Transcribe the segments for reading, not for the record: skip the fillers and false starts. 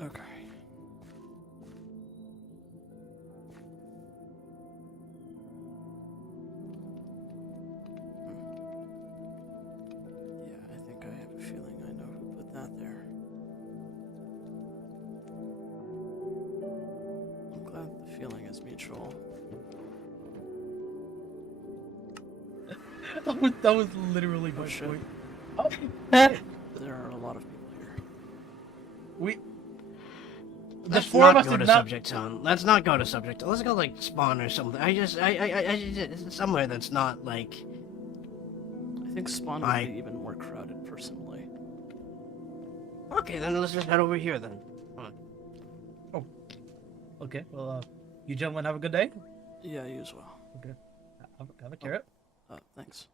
Okay. Yeah, I think I have a feeling I know who put that there. I'm glad the feeling is mutual. that was literally my shit. point. Oh, There are a lot of people here. Let's four of not us go did to not. subject zone. Let's not go to subject zone. Let's go like spawn or something. I just somewhere that's not like. I think spawn would be even more crowded, personally. Okay, then let's just head over here then. Oh. Okay. Well, you gentlemen have a good day. Yeah, you as well. Okay. Have a carrot. Thanks.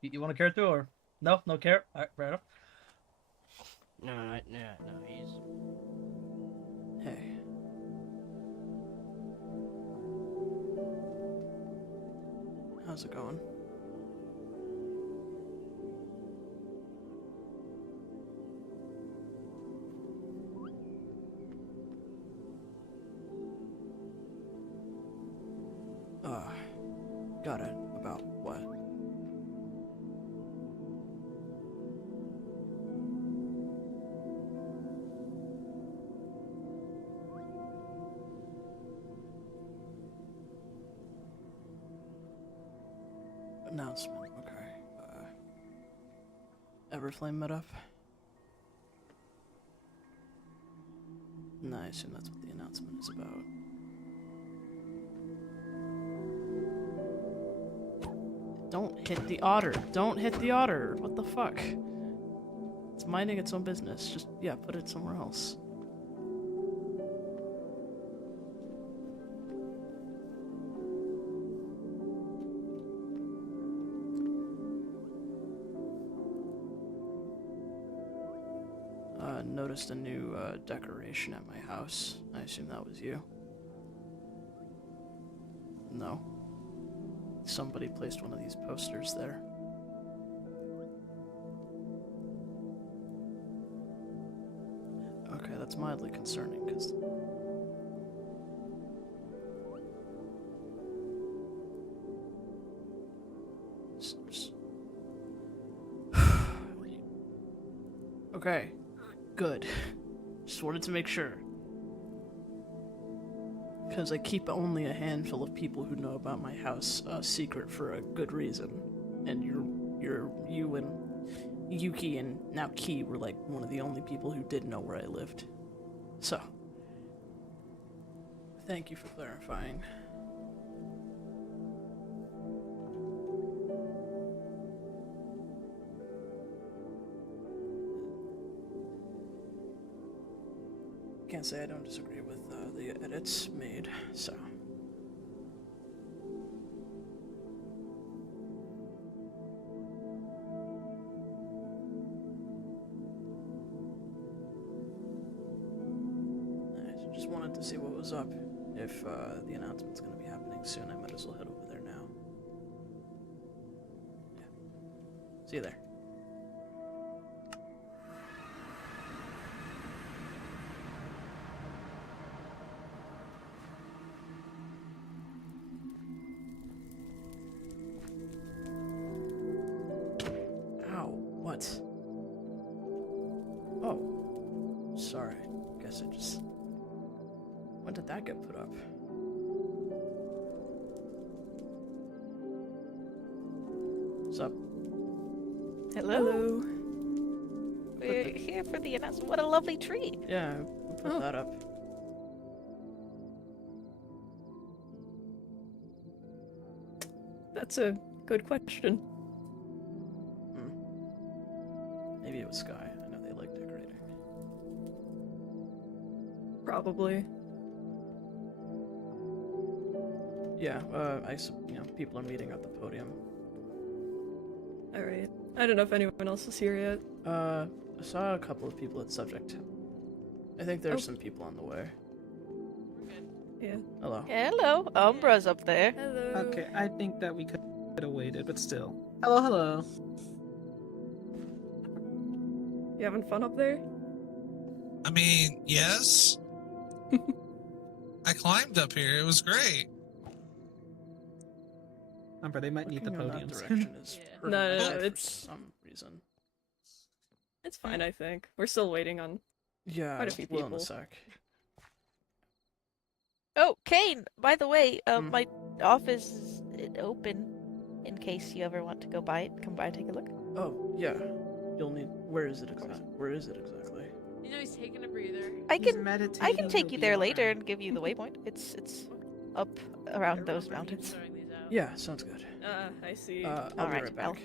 You want a carrot too, or no? No carrot. All right, right off. No, he's. Hey. How's it going? Got it. About what? Announcement, okay. Everflame met up? No, I assume that's what the announcement is about. Don't hit the otter! Don't hit the otter! What the fuck? It's minding its own business. Just, yeah, put it somewhere else. Noticed a new decoration at my house. I assume that was you. No. Somebody placed one of these posters there. Okay, that's mildly concerning, because... Okay. Good. Just wanted to make sure. Because I keep only a handful of people who know about my house secret for a good reason. And you and Yuki and now Ki were like one of the only people who did know where I lived. So, thank you for clarifying. Can't say I don't disagree with the edits made, so. I just wanted to see what was up. If the announcement's going to be happening soon, I might as well head over there now. Yeah. See you there. What? Oh. Sorry. Guess I just... When did that get put up? What's up? Hello. We're here for the announcement. What a lovely tree. Yeah, who put that up? That's a good question. Maybe it was Sky. I know they like decorating. Probably. Yeah, people are meeting at the podium. Alright. I don't know if anyone else is here yet. I saw a couple of people at Subject. I think there's some people on the way. Yeah. Hello. Hello. Umbra's up there. Hello. Okay, I think that we could have waited, but still. Hello, hello. You having fun up there? I mean, yes. I climbed up here. It was great. Remember, they might need the Looking in that podiums. direction is Yeah. hurting No, my no, head for it's- some reason. It's fine, I think. We're still waiting on. Yeah, Quite a few will in people. a sec. Oh, Kain, by the way, Hmm. my office is open in case you ever want to go by it. Come by and take a look. Oh, yeah. You'll need. Where is it exactly? Where is it exactly? You know he's taking a breather. I He's can meditating, take he'll you be there later alright. and give you the waypoint. It's up around those mountains. Throwing these out. Yeah, sounds good. I see. I'll be Alright, right well. back.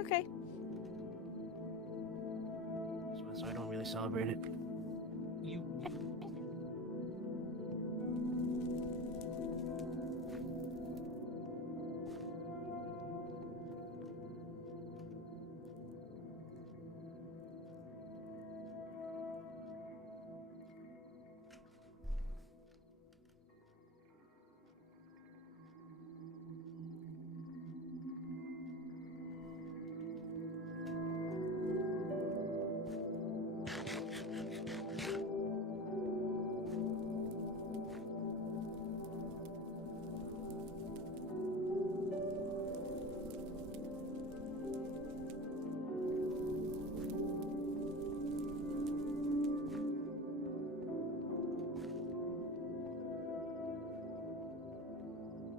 Okay. So I don't really celebrate it. You.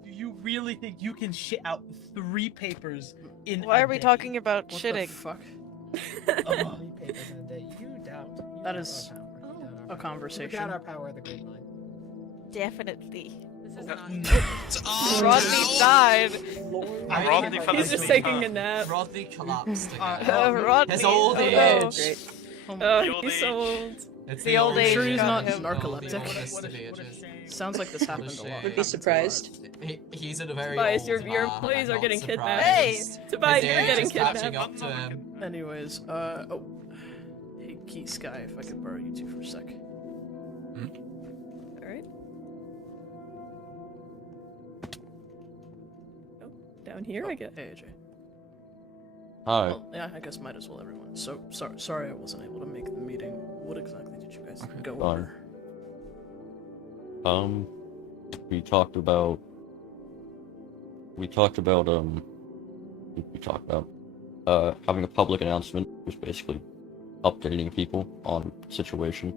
Do you really think you can shit out 3 papers in Why a are we day? talking about What shitting? the fuck? Oh. 3 papers in a day. You doubt. You That doubt is our power. You doubt our a power. conversation. You doubt our power of the great mind. Definitely. This is not. It's all Rodney now. died. Rodney fell He's just asleep. taking a nap. Rodney collapsed Uh, again. Rodney. His old oh, age. no. Great. Oh, Oh, old he's so old. It's The old age sure he's got not him. narcoleptic. The oldest What of a ages. shame. sounds like this happened a lot. Would be surprised. He's in a very Tobias, old your man, employees I'm are not getting kidnapped. surprised. Tobias, His you're age getting is catching kidnapped. up to him. Anyways, oh. Hey, Key Sky, if I could borrow you two for a sec. Alright. Oh, down here, I guess. Hey, AJ. Hi. Well, yeah, I guess might as well, everyone. So, sorry I wasn't able to make the meeting. What exactly did you guys go over? We talked about. Having a public announcement, which basically updating people on the situation.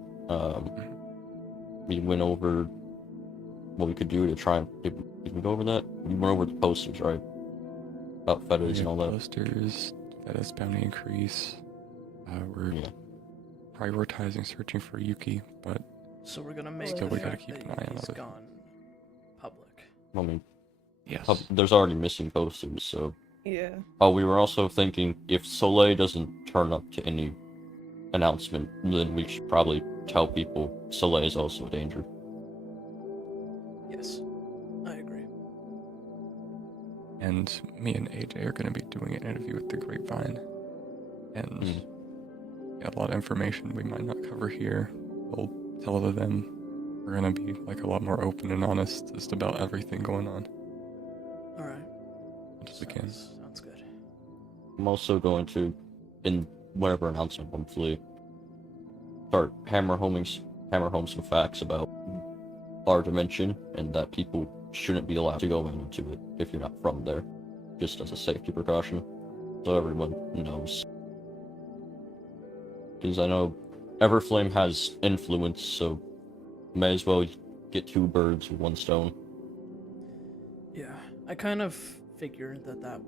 We went over what we could do to try and. Did we go over that? We went over the posters, right? About feathers and all that. Posters, feathers bounty increase. We're prioritizing searching for Yuki, but So we're gonna make still the we gotta fact keep that an eye on he's other. gone public. I mean, Yes. there's already missing posters, so. Yeah. Oh, we were also thinking if Soleil doesn't turn up to any announcement, then we should probably tell people Soleil is also a danger. Yes, I agree. And me and AJ are going to be doing an interview with the Grapevine. And a lot of information we might not cover here. We'll tell it to them. We're going to be like a lot more open and honest just about everything going on. Alright. As we can. Sounds good. I'm also going to, in whatever announcement, hopefully, start hammer home some facts about our dimension and that people shouldn't be allowed to go into it if you're not from there, just as a safety precaution, so everyone knows. Because I know Everflame has influence, so may as well get 2 birds with 1 stone. Yeah, I kind of figured that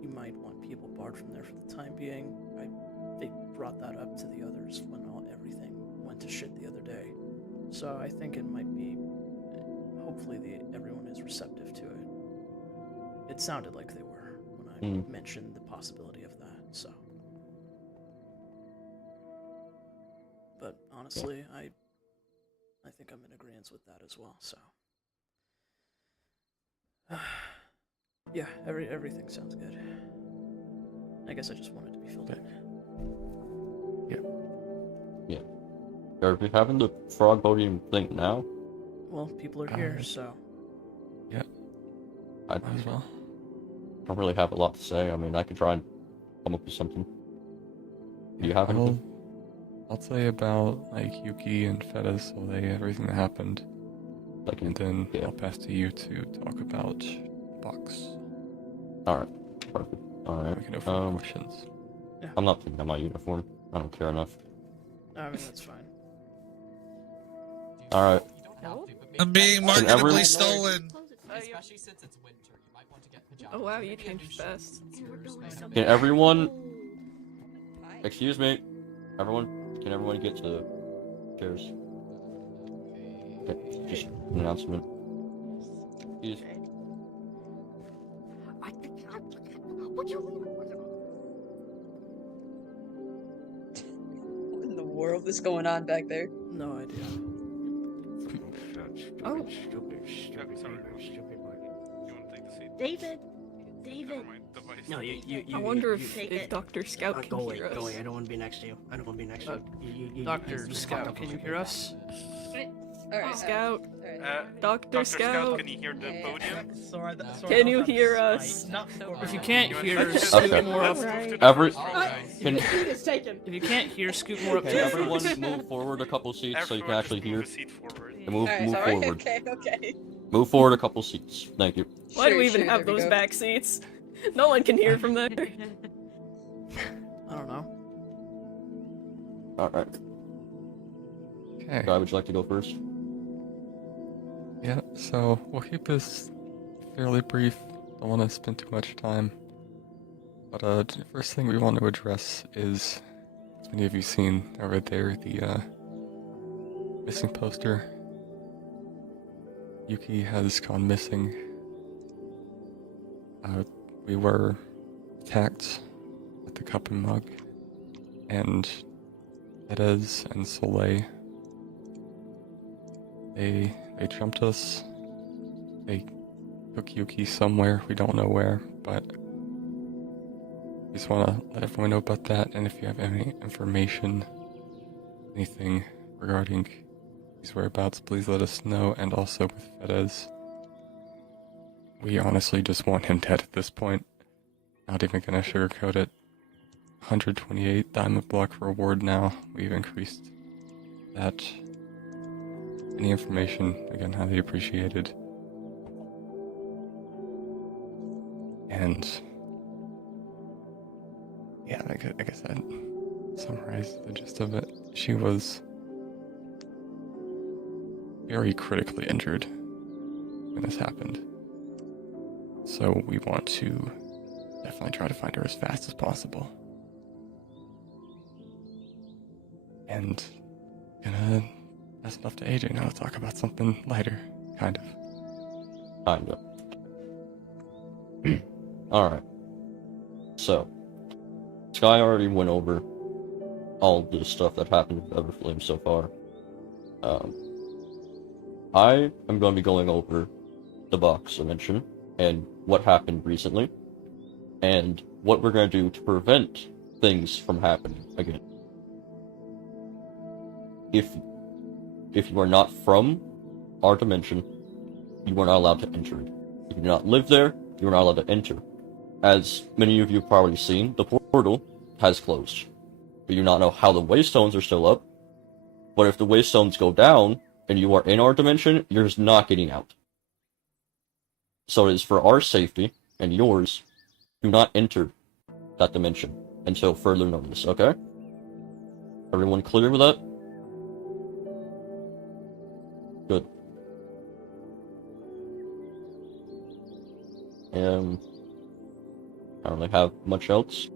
you might want people barred from there for the time being. They brought that up to the others when everything went to shit the other day. So I think it might be, hopefully everyone is receptive to it. It sounded like they were when I mentioned the possibility of that, so. But honestly, I think I'm in agreement with that as well, so. Yeah, everything sounds good. I guess I just wanted to be filled in. Yeah. Are we having the frog boating thing now? Well, people are here, so. Yeah. I Might as well. don't really have a lot to say. I mean, I could try and come up with something. Do you have anything? I'll say about like Yuki and Feta Soleil, everything that happened. And then I'll pass to you to talk about Box. Alright, perfect. Alright. We can have further questions. I'm not picking up my uniform. I don't care enough. I mean, that's fine. Alright. I'm being marketably stolen. Especially since it's winter, you might want to get pajamas. Oh wow, you changed fast. Can everyone... Excuse me. Can everyone get to the chairs? Okay, just an announcement. Please. What in the world is going on back there? No idea. Oh. David! David! No, you I wonder you if, take if it. Dr. Scout can Go away, hear us. go away. I don't want to be next to you. I don't want to be next to you. Dr. Scout, can you hear us? Alright. Scout. Alright. Dr. Scout. Can you hear the podium? Can you hear us? If you can't hear, Okay. scoot more up. If you can't hear, scoot more up. Can everyone move forward a couple seats so you can actually hear? Move forward. Okay. Move forward a couple seats. Thank you. Why do we Sure, even have there we those go. back seats? No one can hear from there. I don't know. Alright. Okay. Guy, would you like to go first? Yeah, so we'll keep this fairly brief. Don't want to spend too much time. But the first thing we want to address is, as many of you seen over there, the missing poster. Yuki has gone missing. We were attacked at the cup and mug, and Perez and Soleil, they jumped us. They took Yuki somewhere, we don't know where, but we just want to let everyone know about that, and if you have any information, anything regarding these whereabouts, please let us know. And also with Fedez, we honestly just want him dead at this point. Not even gonna sugarcoat it. 128 diamond block reward now. We've increased that. Any information, again, highly appreciated. And yeah, I guess that summarized the gist of it. She was very critically injured when this happened. So we want to definitely try to find her as fast as possible. And gonna pass it off to AJ now to talk about something lighter, kind of. Kinda. Alright. So, Sky already went over all the stuff that happened with Everflame so far. I am going to be going over the box dimension and what happened recently, and what we're going to do to prevent things from happening again. If you are not from our dimension, you are not allowed to enter it. If you do not live there, you are not allowed to enter. As many of you have probably seen, the portal has closed. We do not know how the waystones are still up, but if the waystones go down, and you are in our dimension, you're just not getting out. So it is for our safety, and yours, do not enter that dimension until further notice, okay? Everyone clear with that? Good. I don't really have much else,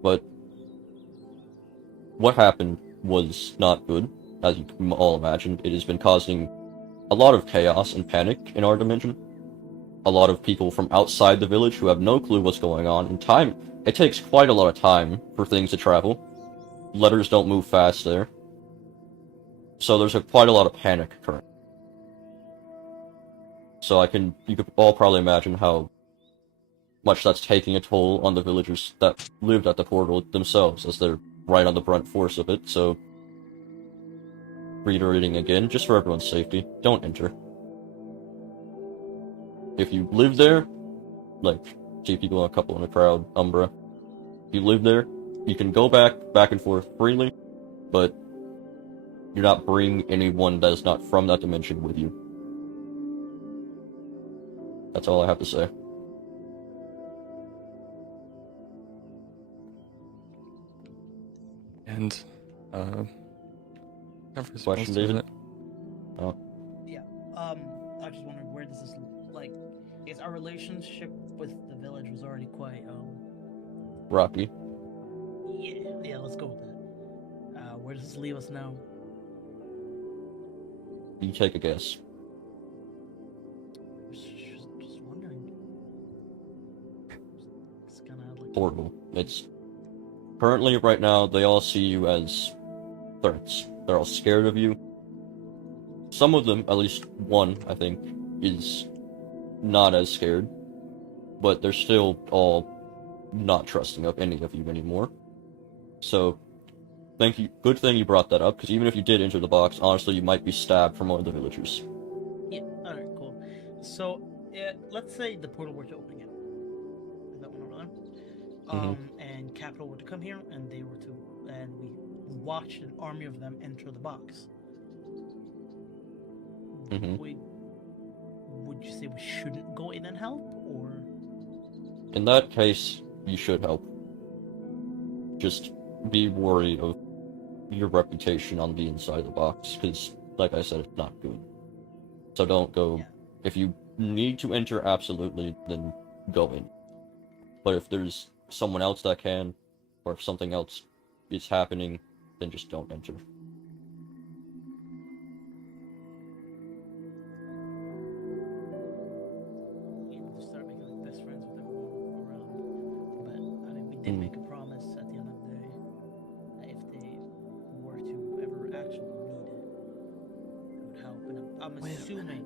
but what happened was not good, as you can all imagine. It has been causing a lot of chaos and panic in our dimension. A lot of people from outside the village who have no clue what's going on, and it takes quite a lot of time for things to travel. Letters don't move fast there. So there's quite a lot of panic occurring. So you could all probably imagine how much that's taking a toll on the villagers that lived at the portal themselves, as they're right on the brunt force of it. So, reiterating again, just for everyone's safety, don't enter. If you live there, like, see people, a couple in the crowd, Umbra, if you live there, you can go back and forth freely, but you're not bringing anyone that is not from that dimension with you. That's all I have to say. And, covers Question, most of David? it. Oh. Yeah. I just wondered where does this like? Is our relationship with the village was already quite Rocky. Yeah. Let's go with that. Where does this leave us now? You take a guess. Just wondering. It's kind of like Horrible. It's currently right now they all see you as threats. They're all scared of you. Some of them, at least one, I think, is not as scared, but they're still all not trusting of any of you anymore. So, thank you. Good thing you brought that up, because even if you did enter the box, honestly, you might be stabbed from one of the villagers. Yeah. All right. Cool. So, let's say the portal were to open again. Is that one over there? And Capital were to come here, and we watched an army of them enter the box. Would you say we shouldn't go in and help, or? In that case, you should help. Just be worried of your reputation on the inside of the box, because, like I said, it's not good. So don't go. Yeah. If you need to enter, absolutely, then go in. But if there's someone else that can, or if something else is happening, then just don't enter. Start making like best friends with everyone around. But I mean, we did make a promise at the end of the day that if they were to ever actually need it, it would help. And I'm Wait a assuming.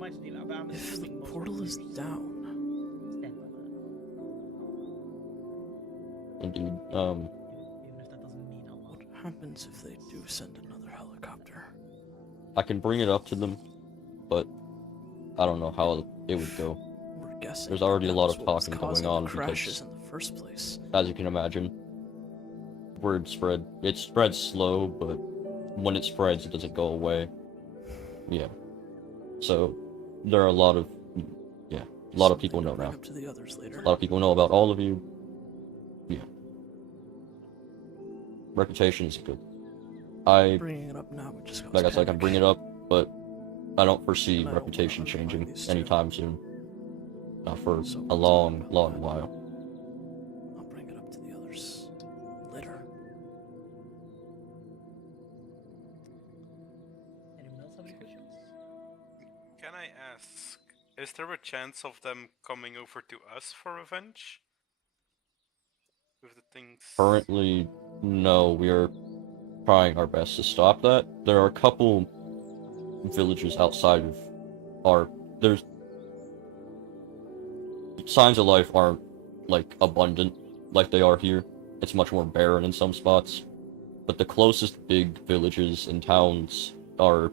I'm If the assuming most portal is players down, stand by that, Indeed. even if that doesn't mean a lot. what happens if they do send another helicopter? I can bring it up to them, but I don't know how it would go. We're guessing. There's already a that lot was of what was talking causing going on the crashes because, in the first place. as you can imagine, word spread. It spreads slow, but when it spreads, it doesn't go away. Yeah. So there are a lot of people know Bring now. up to the others later. A lot of people know about all of you. Yeah. Reputation is good. Bringing it up now would just cause Like I said, I can bring it up, but I don't foresee And I don't reputation wanna undermine changing these two. anytime soon. Not for So a we'll long, talk about long that. while. I'll bring it up to the others later. Anyone else have any questions? Can I ask, is there a chance of them coming over to us for revenge? With the things... Currently, no, we are trying our best to stop that. There are a couple villages outside of there's signs of life aren't like abundant like they are here. It's much more barren in some spots. But the closest big villages and towns are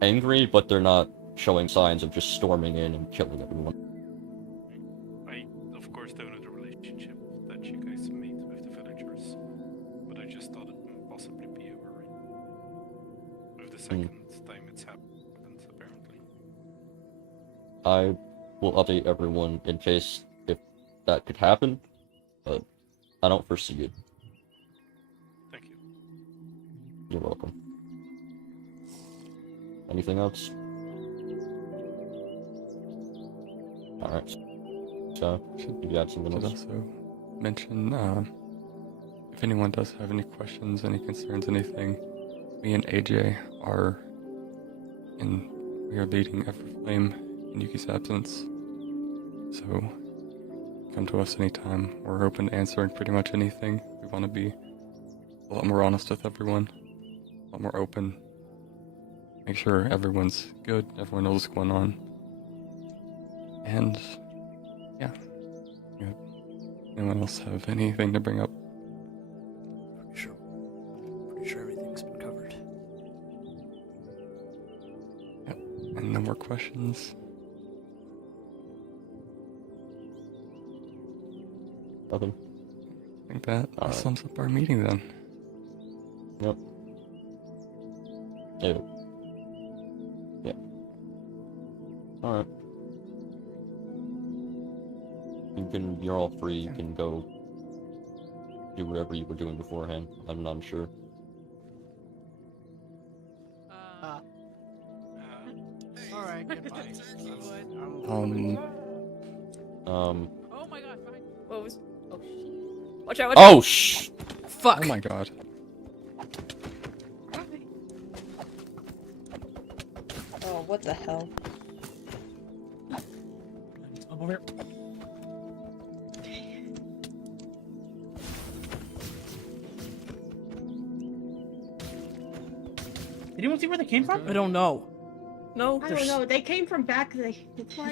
angry, but they're not showing signs of just storming in and killing everyone. I, of course, don't know the relationship that you guys made with the villagers, but I just thought it might possibly be a worry. With the second time it's happened, apparently. I will update everyone in case if that could happen, but I don't foresee it. Thank you. You're welcome. Anything else? Alright. So, should you add something Should else? also mention, if anyone does have any questions, any concerns, anything, me and AJ we are leading Everflame in Yuki's absence. So, come to us anytime. We're open to answering pretty much anything. We want to be a lot more honest with everyone, a lot more open. Make sure everyone's good, everyone knows what's going on. And, yeah. Anyone else have anything to bring up? Pretty sure everything's been covered. Yep. And no more questions? Nothing. I think that sums up our meeting then. Yep. Ew. Yeah. Alright. You're all free, you can go do whatever you were doing beforehand. I'm not sure. Alright, goodbye. Oh my god, fine. What was? Oh, shit. Watch out! Oh sh! Fuck! Oh my god. Oh, what the hell? Over here. Did anyone see where they came from? I don't know. No, I don't know. They came from back the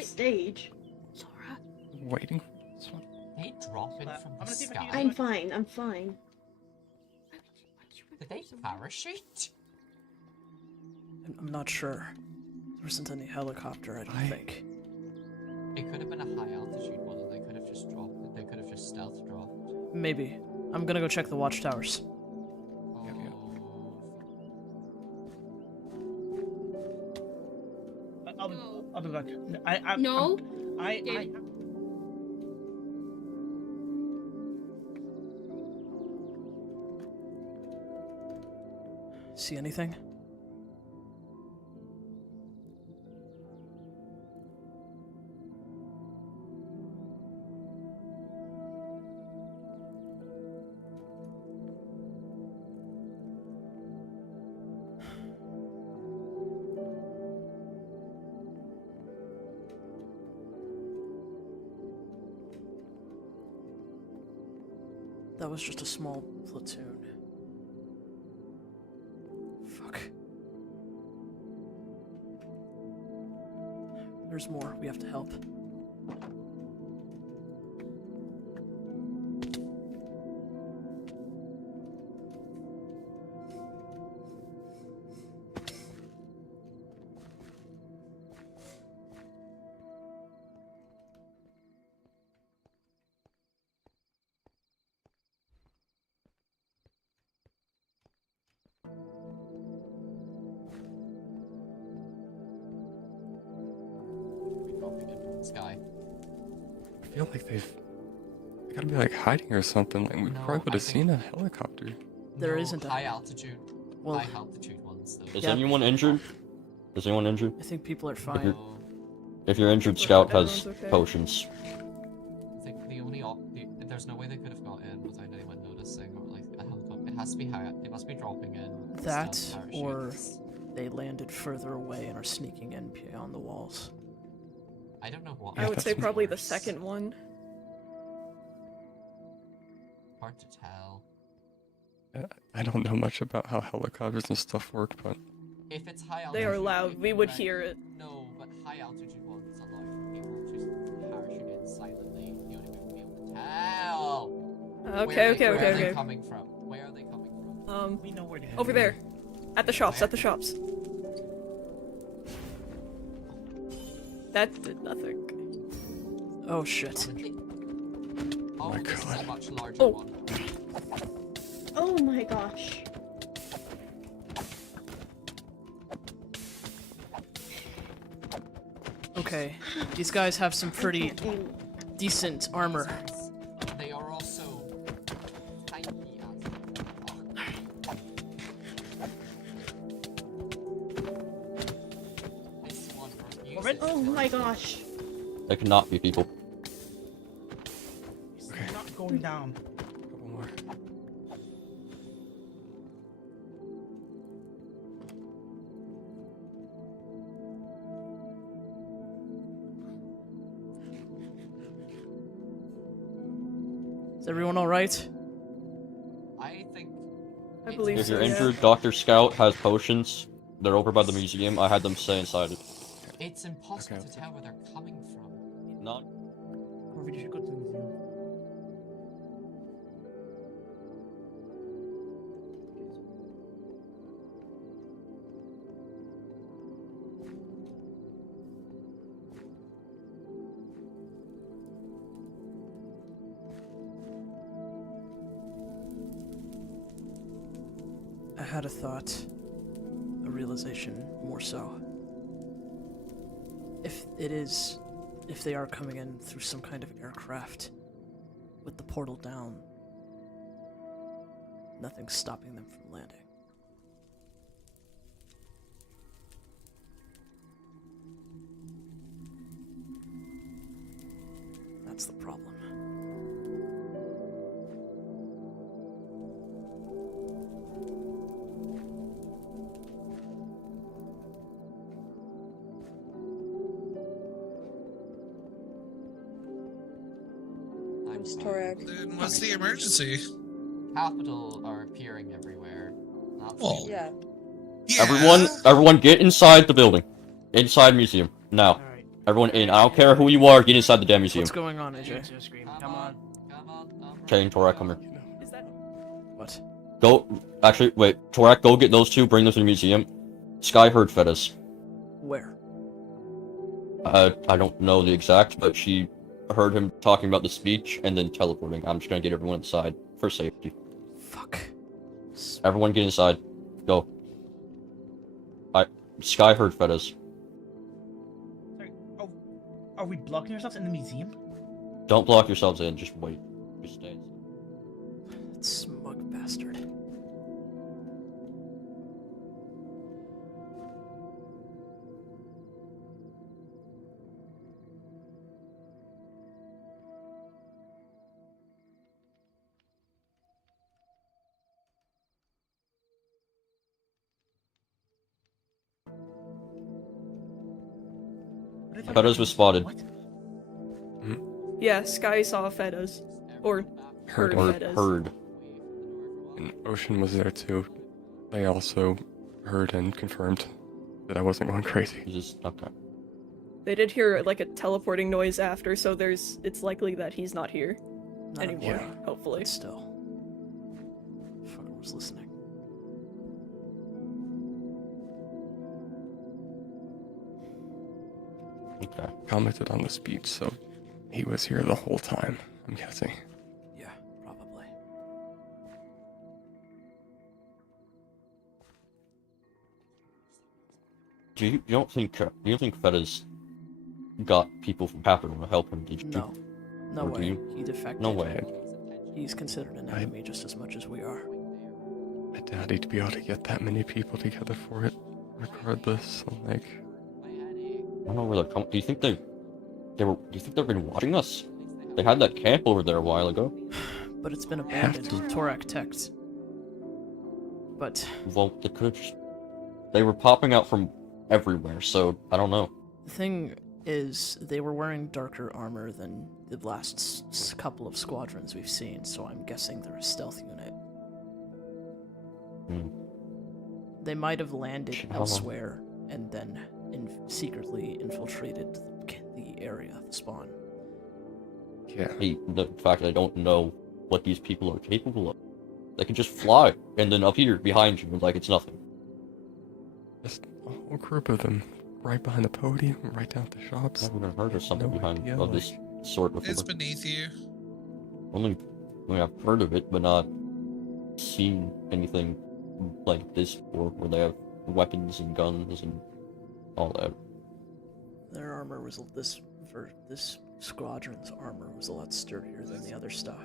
stage. Sora. Waiting. They drop in from I'm the gonna see if I sky. can- I'm fine. I'm fine. Did they parachute? I'm not sure. There wasn't any helicopter, I don't think. It could have been a high altitude one, and they could have just dropped it. They could have just stealth dropped. Maybe. I'm gonna go check the watchtowers. Yeah, yeah. I'll be back. I No. I See anything? That was just a small platoon. Fuck. There's more. We have to help. Dropping in from the sky. I feel like they gotta be like hiding or something. Like we No, probably would I have think- seen a helicopter. There No, isn't a- high altitude. Well- High altitude ones though. Is Yeah. anyone injured? Is anyone injured? I think people are you're- fine. Oh, If you're injured, Scout has Everyone's okay. potions. I think the only there's no way they could have got in without anyone noticing, or like a helicopter. It has to be high. It must be dropping in. That, stealth or parachutes. they landed further away and are sneaking in beyond the walls. I don't know what. I would say that's probably the worse. second one. Hard to tell. I don't know much about how helicopters and stuff work, but If it's high altitude, They are loud. We would like- hear it. No, but high altitude ones allow people to parachute in silently. The only way we'll be able to tell. Okay, Where are they okay. coming from? Where are they coming from? we know where to head. Over there, at the shops. At the shops. That did nothing. Oh shit. Oh, my this is a God. much larger Oh. one. Oh my gosh. Okay, these guys have some pretty I can't aim. decent armor. They are also tiny This one Alright. Oh my gosh. They cannot be people. It's not going down. couple more. Is everyone alright? I think I believe If so. you're Yeah. injured, Dr. Scout has potions. They're over by the museum. I had them stay inside it. it's impossible Okay. to tell where they're coming from. Not. Corby, you should go to the museum. had a thought, a realization more so. If they are coming in through some kind of aircraft, with the portal down, nothing's stopping them from landing. That's the problem. Then what's the emergency? Capital are appearing everywhere. Well, Yeah. Everyone get inside the building. Inside museum. Now. Everyone in. I don't care who you are, get inside the damn museum. What's going on, AJ? Come on. Kain, Torak, come here. Is that What? Go. Actually, wait. Torak, go get those two, bring them to the museum. Sky heard Fetus. Where? I don't know the exact, but she heard him talking about the speech and then teleporting. I'm just gonna get everyone inside for safety. Fuck. Everyone get inside. Go. Sky heard Fetus. Sorry. Oh, are we blocking ourselves in the museum? Don't block yourselves in, just wait. Just stay. That smug bastard. Fetus was spotted. Yeah, Sky saw Fedos. Or heard Fedos. Heard. And Ocean was there too. They also heard and confirmed that I wasn't going crazy. Okay. They did hear like a teleporting noise after, so it's likely that he's not here Not anymore, anymore, hopefully. but still. Fucker was listening. Okay. Commented on the speech, so he was here the whole time, I'm guessing. Yeah, probably. You don't think Fetus got people from Capital to help him, did you? No. No Or do way. you? He defected. No way. He's considered an enemy just as much as we are. I doubt he'd be able to get that many people together for it, regardless. So, like, I don't know where they're coming. Do you think they were? Do you think they've been watching us? They had that camp over there a while ago. But it's been Have abandoned. to. Torak teched. But Well, they could have just. They were popping out from everywhere, so I don't know. the thing is, they were wearing darker armor than the last couple of squadrons we've seen, so I'm guessing they're a stealth unit. They might have landed elsewhere and then secretly infiltrated the area, the spawn. yeah. The fact that I don't know what these people are capable of. They can just fly, and then up here behind you, like it's nothing. Just a whole group of them, right behind the podium, right down at the shops. I've never heard of something No behind idea, of this sort before. It's beneath you. I mean, I've heard of it, but not seen anything like this before, where they have weapons and guns and all that. Their armor was this squadron's armor was a lot sturdier than the other stuff.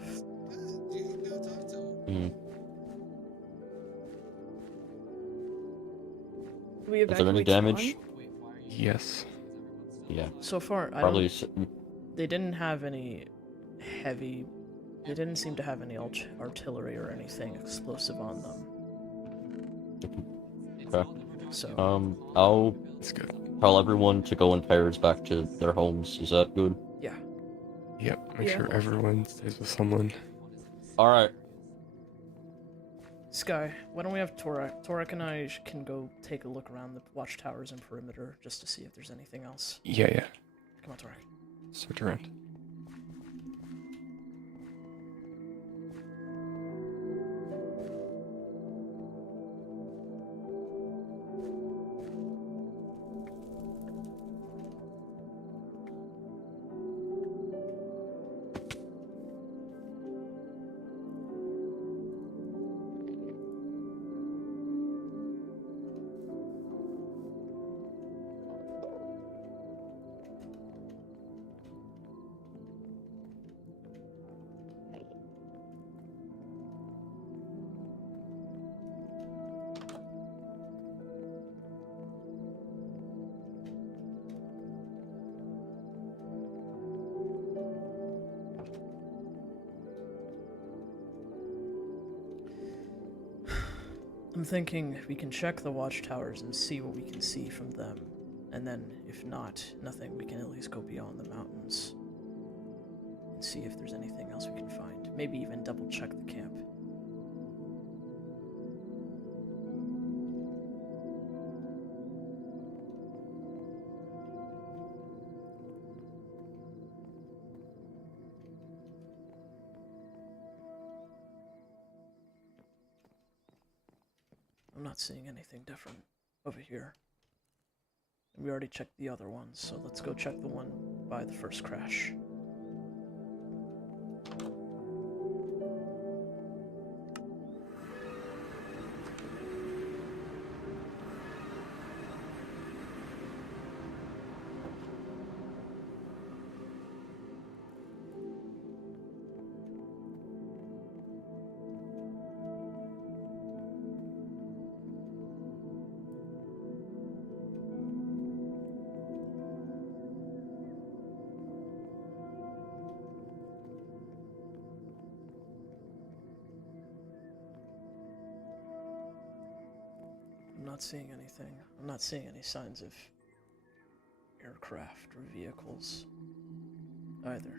Do we Is there any evacuate damage? spawn? Yes. Yeah. So far, Probably. they didn't have any heavy. They didn't seem to have any artillery or anything explosive on them. Okay. So. I'll That's good. tell everyone to go in pairs back to their homes. Is that good? Yeah. Yep, make Yeah. sure everyone stays with someone. Alright. Sky, why don't we have Torak? Torak and I can go take a look around the watchtowers and perimeter just to see if there's anything else. Yeah. Come on, Torak. Search around. I'm thinking we can check the watchtowers and see what we can see from them. And then, if not, nothing, we can at least go beyond the mountains. And see if there's anything else we can find. Maybe even double check the camp. I'm not seeing anything different over here. We already checked the other ones, so let's go check the one by the first crash. I'm not seeing anything. I'm not seeing any signs of aircraft or vehicles either.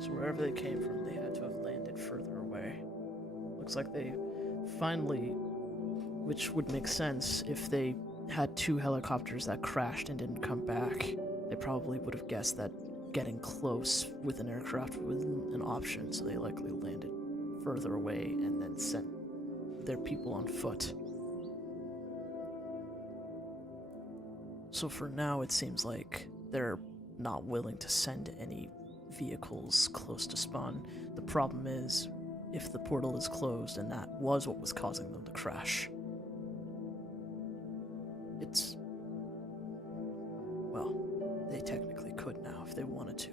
So wherever they came from, they had to have landed further away. Looks like they finally, which would make sense if they had 2 helicopters that crashed and didn't come back. They probably would have guessed that getting close with an aircraft was an option, so they likely landed further away and then sent their people on foot. So for now, it seems like they're not willing to send any vehicles close to spawn. The problem is, if the portal is closed and that was what was causing them to crash, it's... well, they technically could now if they wanted to.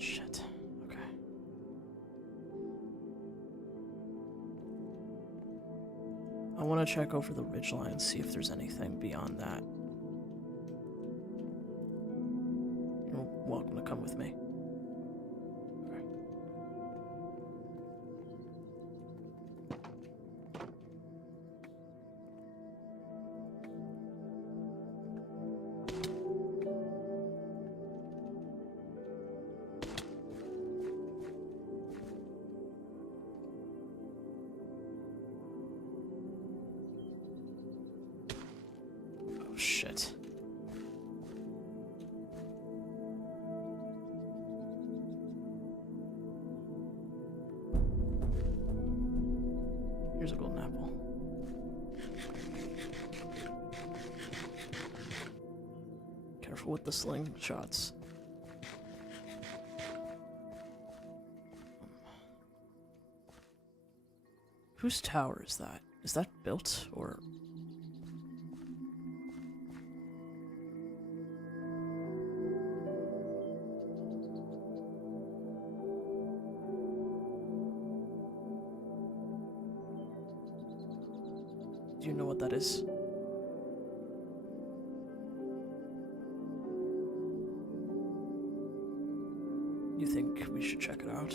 Shit. Okay. I want to check over the ridgeline and see if there's anything beyond that. You're welcome to come with me. Okay. Shit. Here's a golden apple. Careful with the slingshots. Whose tower is that? Is that built or... Do you know what that is? You think we should check it out?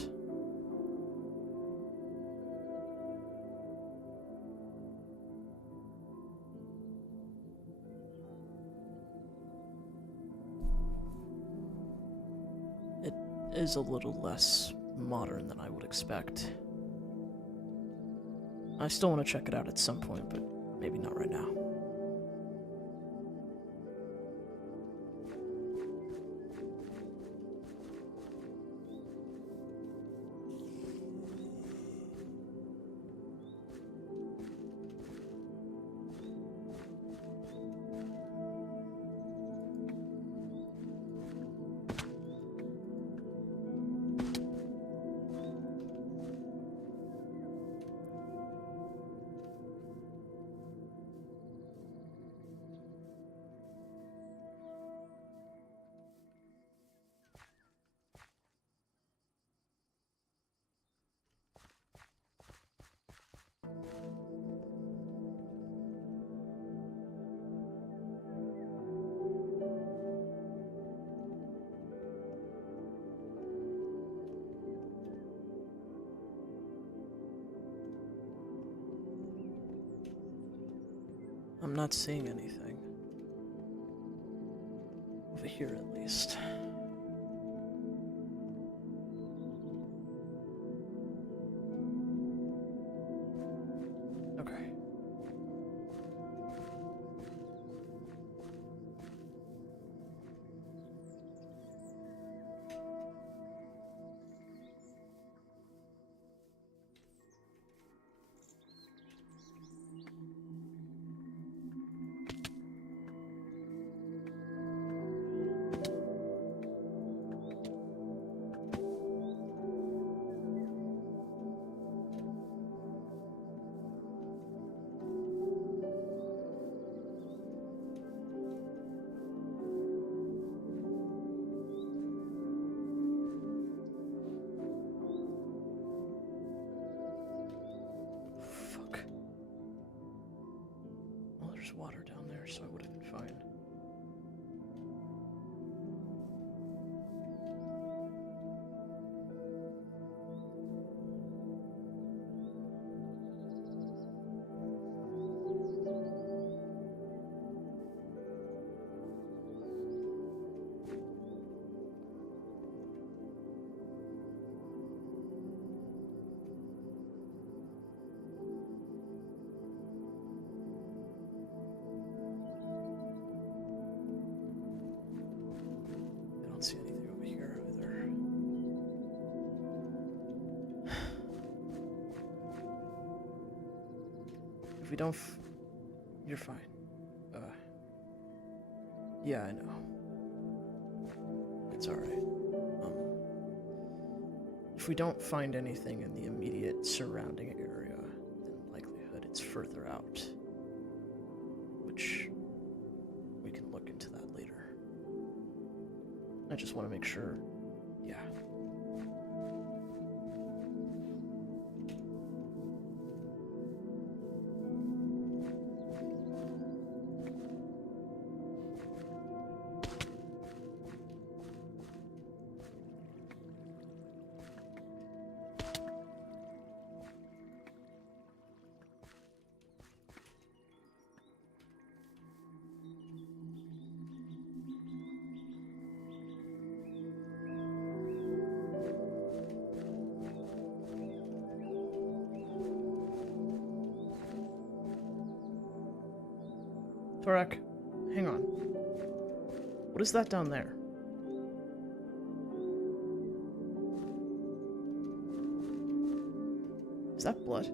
It is a little less modern than I would expect. I still want to check it out at some point, but maybe not right now. I'm not seeing anything. Over here, at least. Okay. Fuck. Well, there's water down there, so I would have been fine. I don't see anything over here either. If we don't you're fine. Yeah, I know. It's alright. If we don't find anything in the immediate surrounding area, then likelihood it's further out. Which we can look into that later. I just want to make sure. Yeah. Torak, hang on. What is that down there? Is that blood?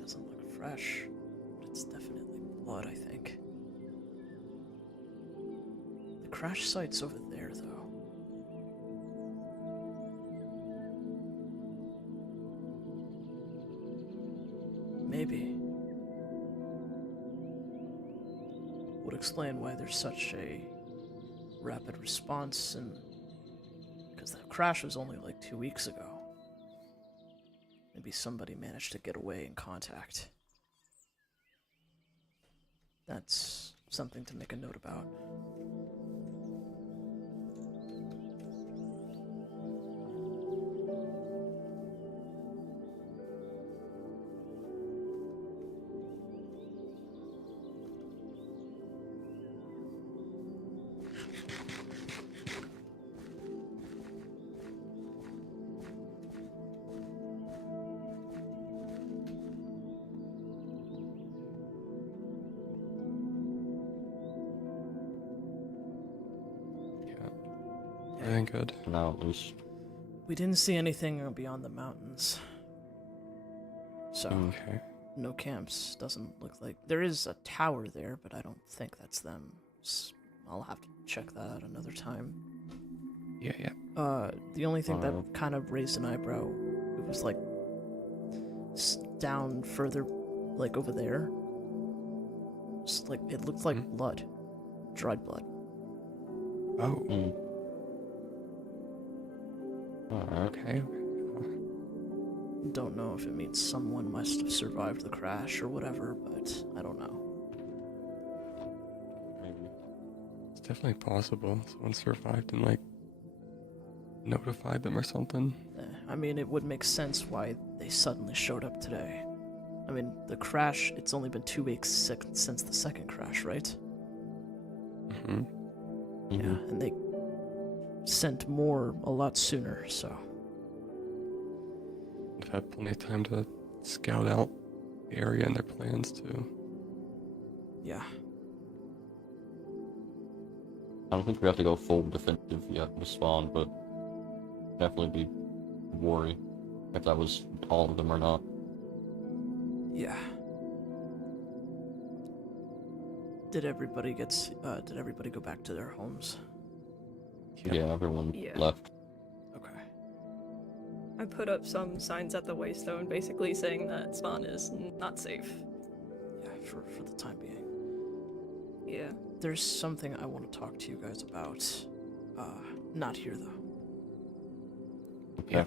Doesn't look fresh, but it's definitely blood, I think. The crash site's over there, though. Maybe. Would explain why there's such a rapid response, and because that crash was only like 2 weeks ago. Maybe somebody managed to get away in contact. That's something to make a note about. Everything good? Now at least. We didn't see anything beyond the mountains. So, Okay. no camps. Doesn't look like... There is a tower there, but I don't think that's them. I'll have to check that out another time. Yeah. The only thing that kind of raised an eyebrow, it was like down further, like over there. Just like, it looked like blood. Dried blood. Oh. Alright. Okay. Don't know if it means someone must have survived the crash or whatever, but I don't know. Maybe. It's definitely possible. Someone survived and, like, notified them or something. I mean, it would make sense why they suddenly showed up today. I mean, the crash, it's only been 2 weeks since the second crash, right? Mm-hmm. Yeah, and they sent more a lot sooner, so... They've had plenty of time to scout out the area and their plans, too. Yeah. I don't think we have to go full defensive yet with spawn, but definitely be worried if that was all of them or not. Yeah. Did everybody go back to their homes? Yeah, everyone Yeah. left. Okay. I put up some signs at the waystone basically saying that spawn is not safe. Yeah, for the time being. Yeah. There's something I want to talk to you guys about. Not here, though. Okay. Yeah.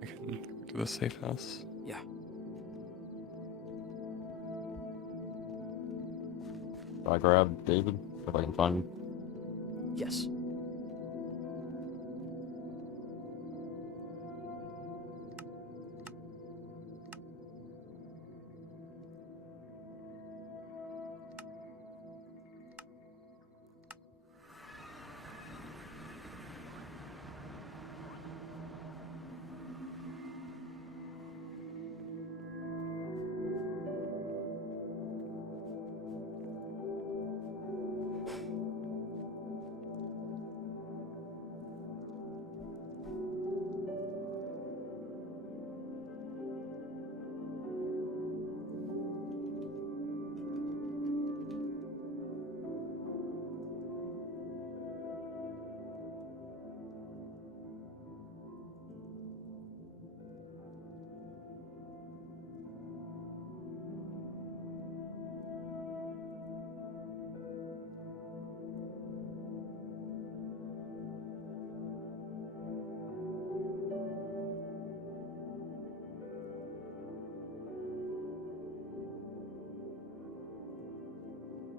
We can go to the safe house. Yeah. I grab David, if I can find him. Yes.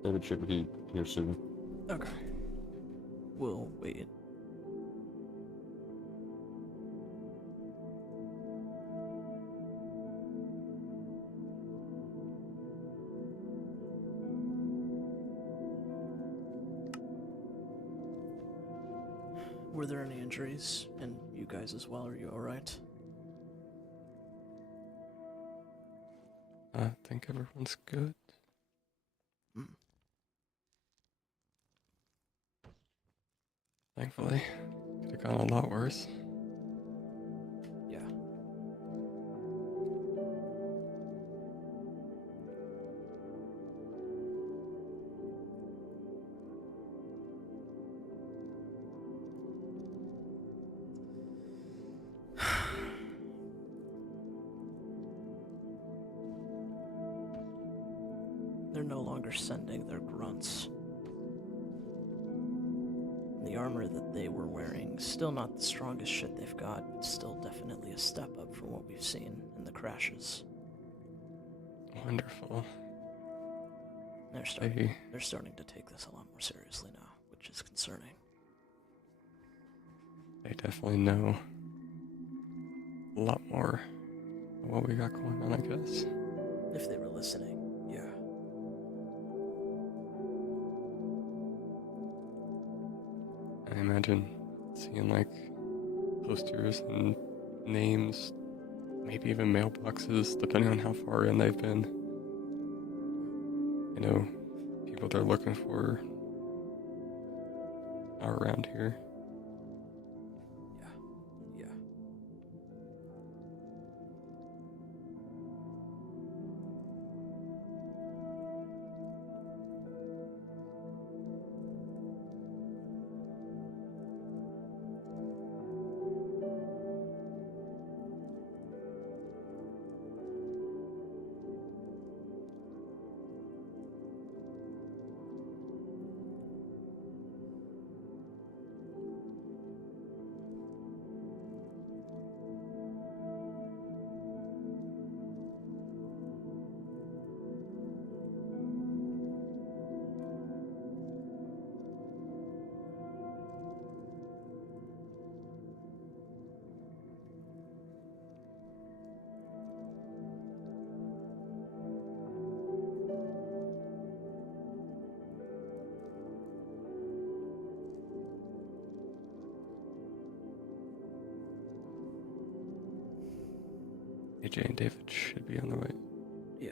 David should be here soon. Okay. We'll wait. Were there any injuries? And you guys as well, are you alright? I think everyone's good. Thankfully. Could have gone a lot worse. Yeah. They're no longer sending their grunts. The armor that they were wearing, still not the strongest shit they've got, but still definitely a step up from what we've seen in the crashes. Wonderful. They're starting to take this a lot more seriously now, which is concerning. They definitely know a lot more of what we got going on, I guess. If they were listening, yeah. I imagine seeing, like, posters and names, maybe even mailboxes, depending on how far in they've been. You know, people they're looking for are around here. Yeah. CJ and David should be on the way. Yeah.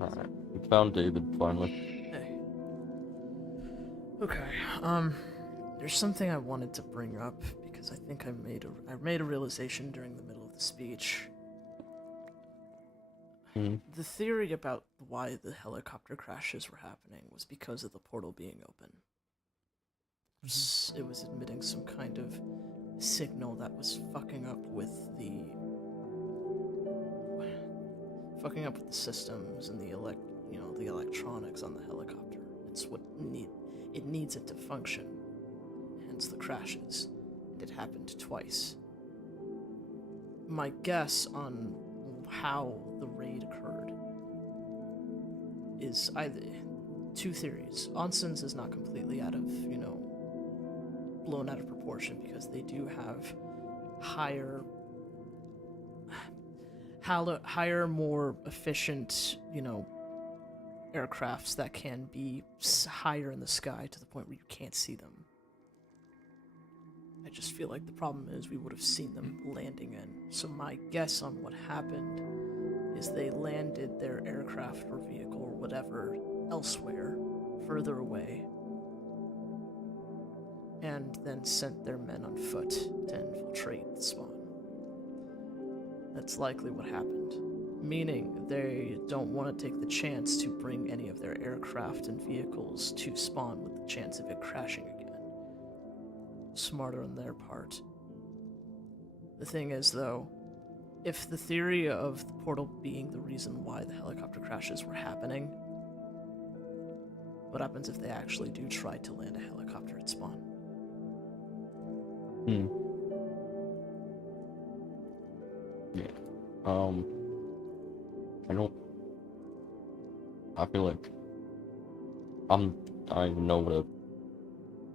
Alright, we found David finally. Hey. Okay. There's something I wanted to bring up because I think I made a realization during the middle of the speech. The theory about why the helicopter crashes were happening was because of the portal being open. It was emitting some kind of signal that was fucking up with the systems and the electronics on the helicopter. It's what it needs it to function. Hence the crashes. And it happened twice. My guess on how the raid occurred is either two theories. Onsens is not completely blown out of proportion because they do have higher, more efficient, aircrafts that can be higher in the sky to the point where you can't see them. I just feel like the problem is we would have seen them landing in. So my guess on what happened is they landed their aircraft or vehicle or whatever elsewhere, further away, and then sent their men on foot to infiltrate the spawn. That's likely what happened. Meaning they don't want to take the chance to bring any of their aircraft and vehicles to spawn with the chance of it crashing again. Smarter on their part. The thing is, though, if the theory of the portal being the reason why the helicopter crashes were happening, what happens if they actually do try to land a helicopter at spawn? Yeah. I feel like I don't even know what a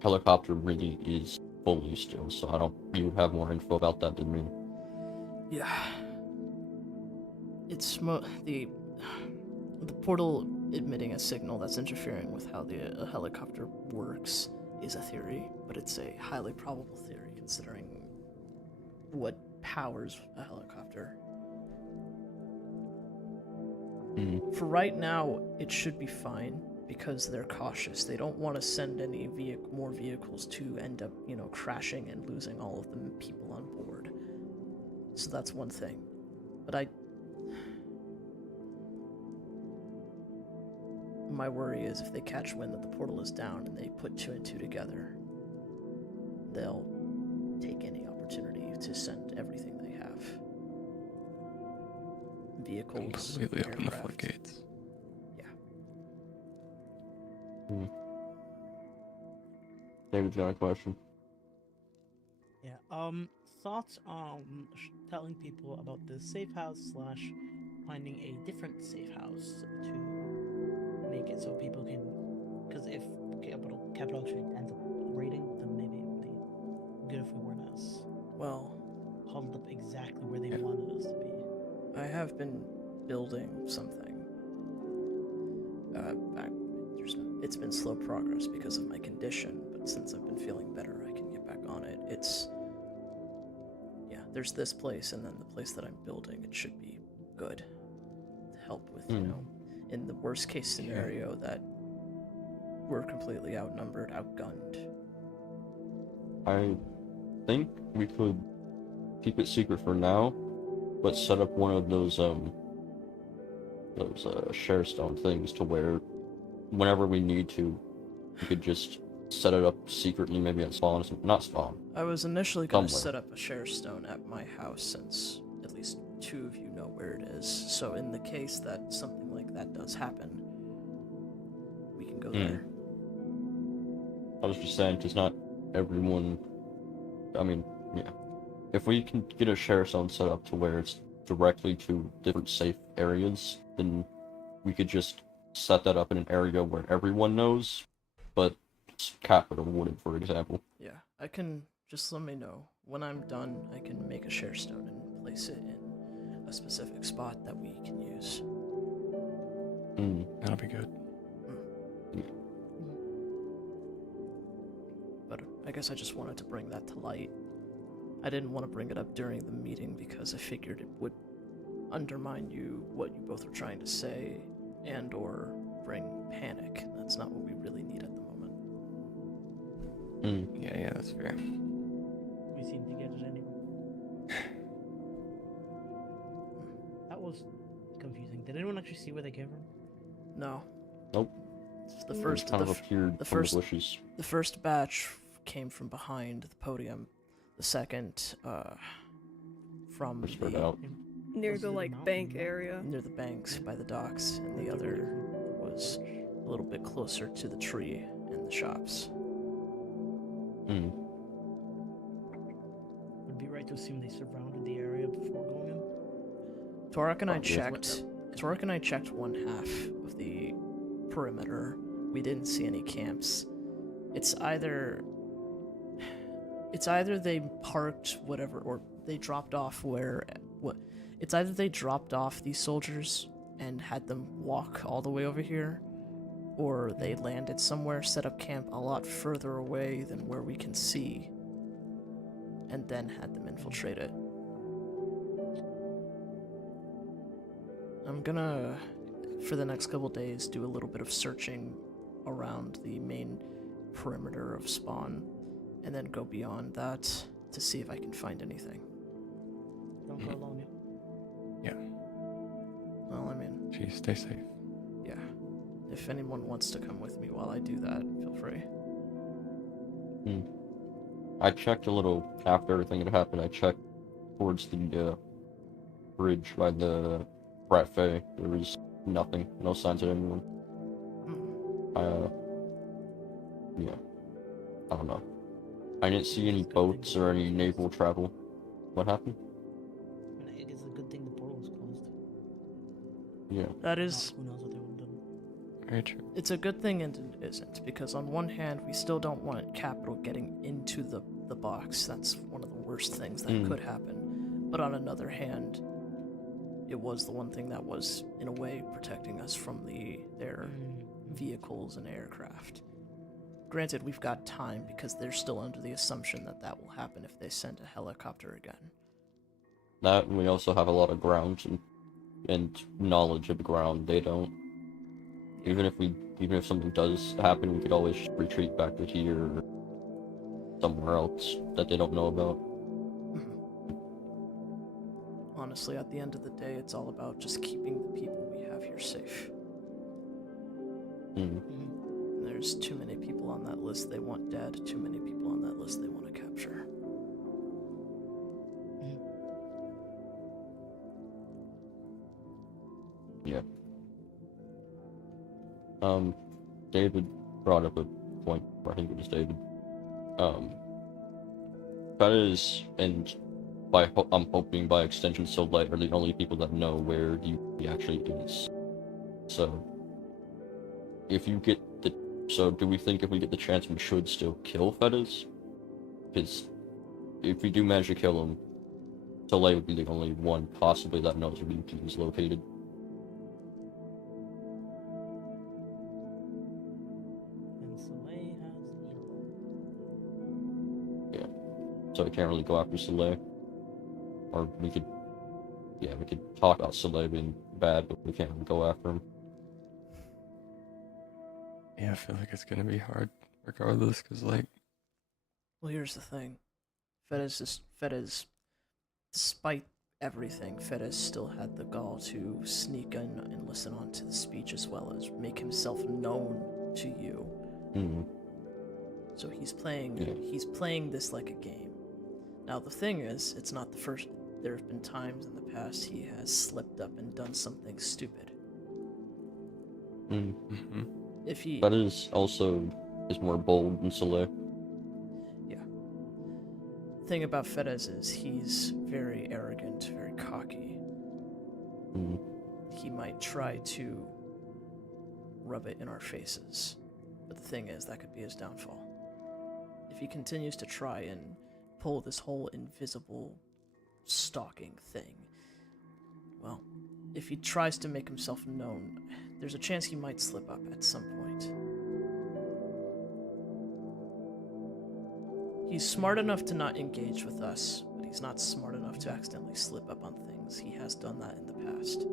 helicopter really is fully still, so you have more info about that than me. Yeah. It's the portal emitting a signal that's interfering with how the helicopter works is a theory, but it's a highly probable theory considering what powers a helicopter. For right now, it should be fine because they're cautious. They don't want to send any more vehicles to end up, crashing and losing all of the people on board. So that's one thing. But my worry is if they catch wind that the portal is down and they put 2 and 2 together, they'll take any opportunity to send everything they have. Vehicles, completely open the aircraft. floodgates. David's got a question. Yeah. Thoughts on telling people about the safe house / finding a different safe house to make it so people can, because if Capital actually ends up raiding, then maybe it would be good if we weren't us. Well, have been building something. It's been slow progress because of my condition, but since I've been feeling better, I can get back on it. There's this place, and then the place that I'm building, it should be good. To help with, in the worst case scenario that we're completely outnumbered, outgunned. I think we could keep it secret for now, but set up one of those share stone things to where whenever we need to, we could just set it up secretly, maybe at spawn, not spawn. I was initially going to somewhere. set up a share stone at my house since at least 2 of you know where it is. So in the case that something like that does happen, we can go there. I was just saying, because not everyone. I mean, yeah. If we can get a share zone set up to where it's directly to different safe areas, then we could just set that up in an area where everyone knows, but Capital wouldn't, for example. Yeah, I can just let me know. When I'm done, I can make a share stone and place it in a specific spot that we can use. That'll be good. But I guess I just wanted to bring that to light. I didn't want to bring it up during the meeting because I figured it would undermine what you both were trying to say, and or bring panic. That's not what we really need at the moment. Yeah, that's fair. We seem to get it anyway. That was confusing. Did anyone actually see where they came from? No. Nope. The first kind of appeared from the bushes. The first batch came from behind the podium. The second, from near the bank area. Near the banks by the docks, and the other was a little bit closer to the tree and the shops. Would it be right to assume they surrounded the area before going in? Torek and I checked. Torek and I checked one half of the perimeter. We didn't see any camps. It's either they parked whatever, or they dropped off it's either they dropped off these soldiers and had them walk all the way over here, or they landed somewhere, set up camp a lot further away than where we can see, and then had them infiltrate it. I'm gonna, for the next couple days, do a little bit of searching around the main perimeter of spawn, and then go beyond that to see if I can find anything. Don't go alone, yeah? Well, I mean... Geez, stay safe. Yeah. If anyone wants to come with me while I do that, feel free. I checked a little after everything had happened. I checked towards the bridge by the Brat Fae. There was nothing. No signs of anyone. Yeah. I don't know. I didn't see any boats or any naval travel. What happened? I mean, it's a good thing the portal was closed. Yeah. That is... Who knows what they would have done. Very true. It's a good thing and it isn't, because on one hand, we still don't want Capital getting into the box. That's one of the worst things that could happen. But on another hand, it was the one thing that was, in a way, protecting us from their vehicles and aircraft. Granted, we've got time because they're still under the assumption that will happen if they send a helicopter again. That, and we also have a lot of ground and knowledge of the ground. They don't. Even if something does happen, we could always retreat back to here or somewhere else that they don't know about. Honestly, at the end of the day, it's all about just keeping the people we have here safe. There's too many people on that list they want dead, too many people on that list they want to capture. Yeah. David brought up a point, or I think it was David. That is, and I'm hoping by extension, Soulblight are the only people that know where he actually is. So, do we think if we get the chance we should still kill Fetiz? Because if we do manage to kill him, Soleil would be the only one possibly that knows where Yuki is located. And Soleil has earlobe. Yeah. So we can't really go after Soleil. Or we could talk about Soleil being bad, but we can't really go after him. Yeah, I feel like it's gonna be hard regardless, because, like... Well, here's the thing. Fedez, despite everything, Fedez still had the gall to sneak in and listen on to the speech as well as make himself known to you. Mm-hmm. So he's playing this like a game. Now the thing is, it's not the first. There have been times in the past he has slipped up and done something stupid. Mm-hmm. If he... Fedez also is more bold than Soleil. thing about Fedez is he's very arrogant, very cocky. Mm. He might try to rub it in our faces, but the thing is, that could be his downfall. If he continues to try and pull this whole invisible stalking thing, well, if he tries to make himself known, there's a chance he might slip up at some point. He's smart enough to not engage with us, but he's not smart enough to accidentally slip up on things. He has done that in the past.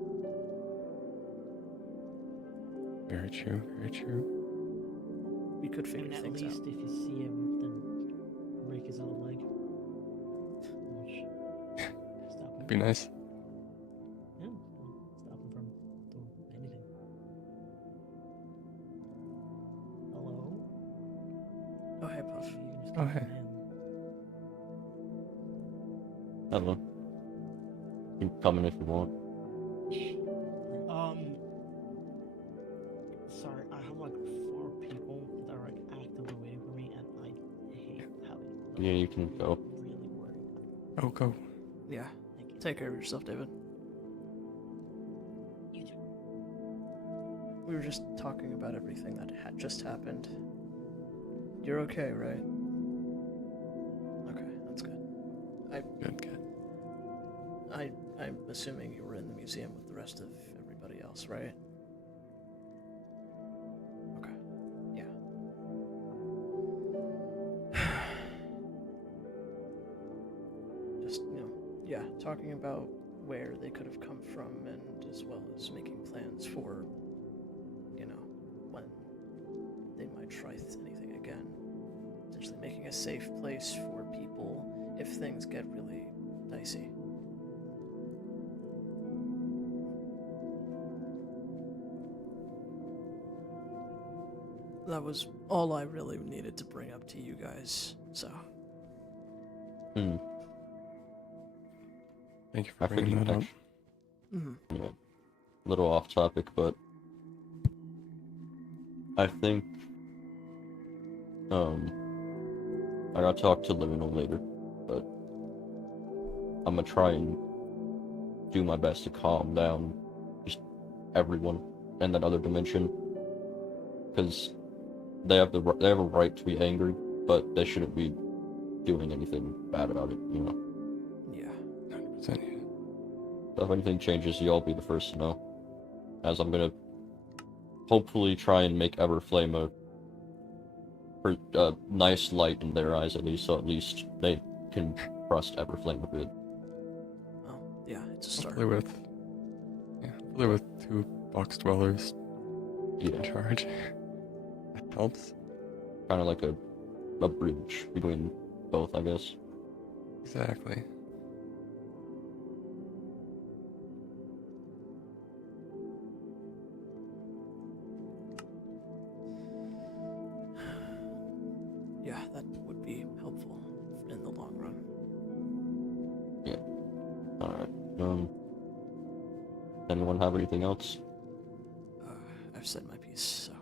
Very true, very true. We could figure And at things least out. if you see him, then break his other leg. Stop him. That'd be nice. Yeah, stop him from doing anything. Hello? Oh, hey, Puff. You can just Oh, keep hey. him in. I don't know. You can come in if you want. Sorry, I have like 4 people that are like actively waiting for me, and I hate having them. Yeah, you can go. Really worried. Oh, go. Yeah. Thank you. Take care of yourself, David. You too. We were just talking about everything that had just happened. You're okay, right? Okay, that's good. Good. I'm assuming you were in the museum with the rest of everybody else, right? Okay. Yeah. Just, yeah, talking about where they could have come from and as well as making plans for, when they might try anything again. Potentially making a safe place for people if things get really dicey. That was all I really needed to bring up to you guys, so. Hmm. Thank you for I think bringing that up. Mm-hmm. Yeah, a little off topic, but I think I gotta talk to Liminal later, but I'm gonna try and do my best to calm down just everyone in that other dimension, because they have a right to be angry, but they shouldn't be doing anything bad about it, Yeah. 100%. So if anything changes, you'll be the first to know. As I'm gonna hopefully try and make Everflame a nice light in their eyes, at least, so at least they can trust Everflame a bit. Oh, yeah, it's a start. Hopefully with 2 box dwellers in charge. That helps. Kind of like a bridge between both, I guess. Exactly. Yeah, that would be helpful in the long run. Yeah. Alright. Anyone have anything else? I've said my piece, so.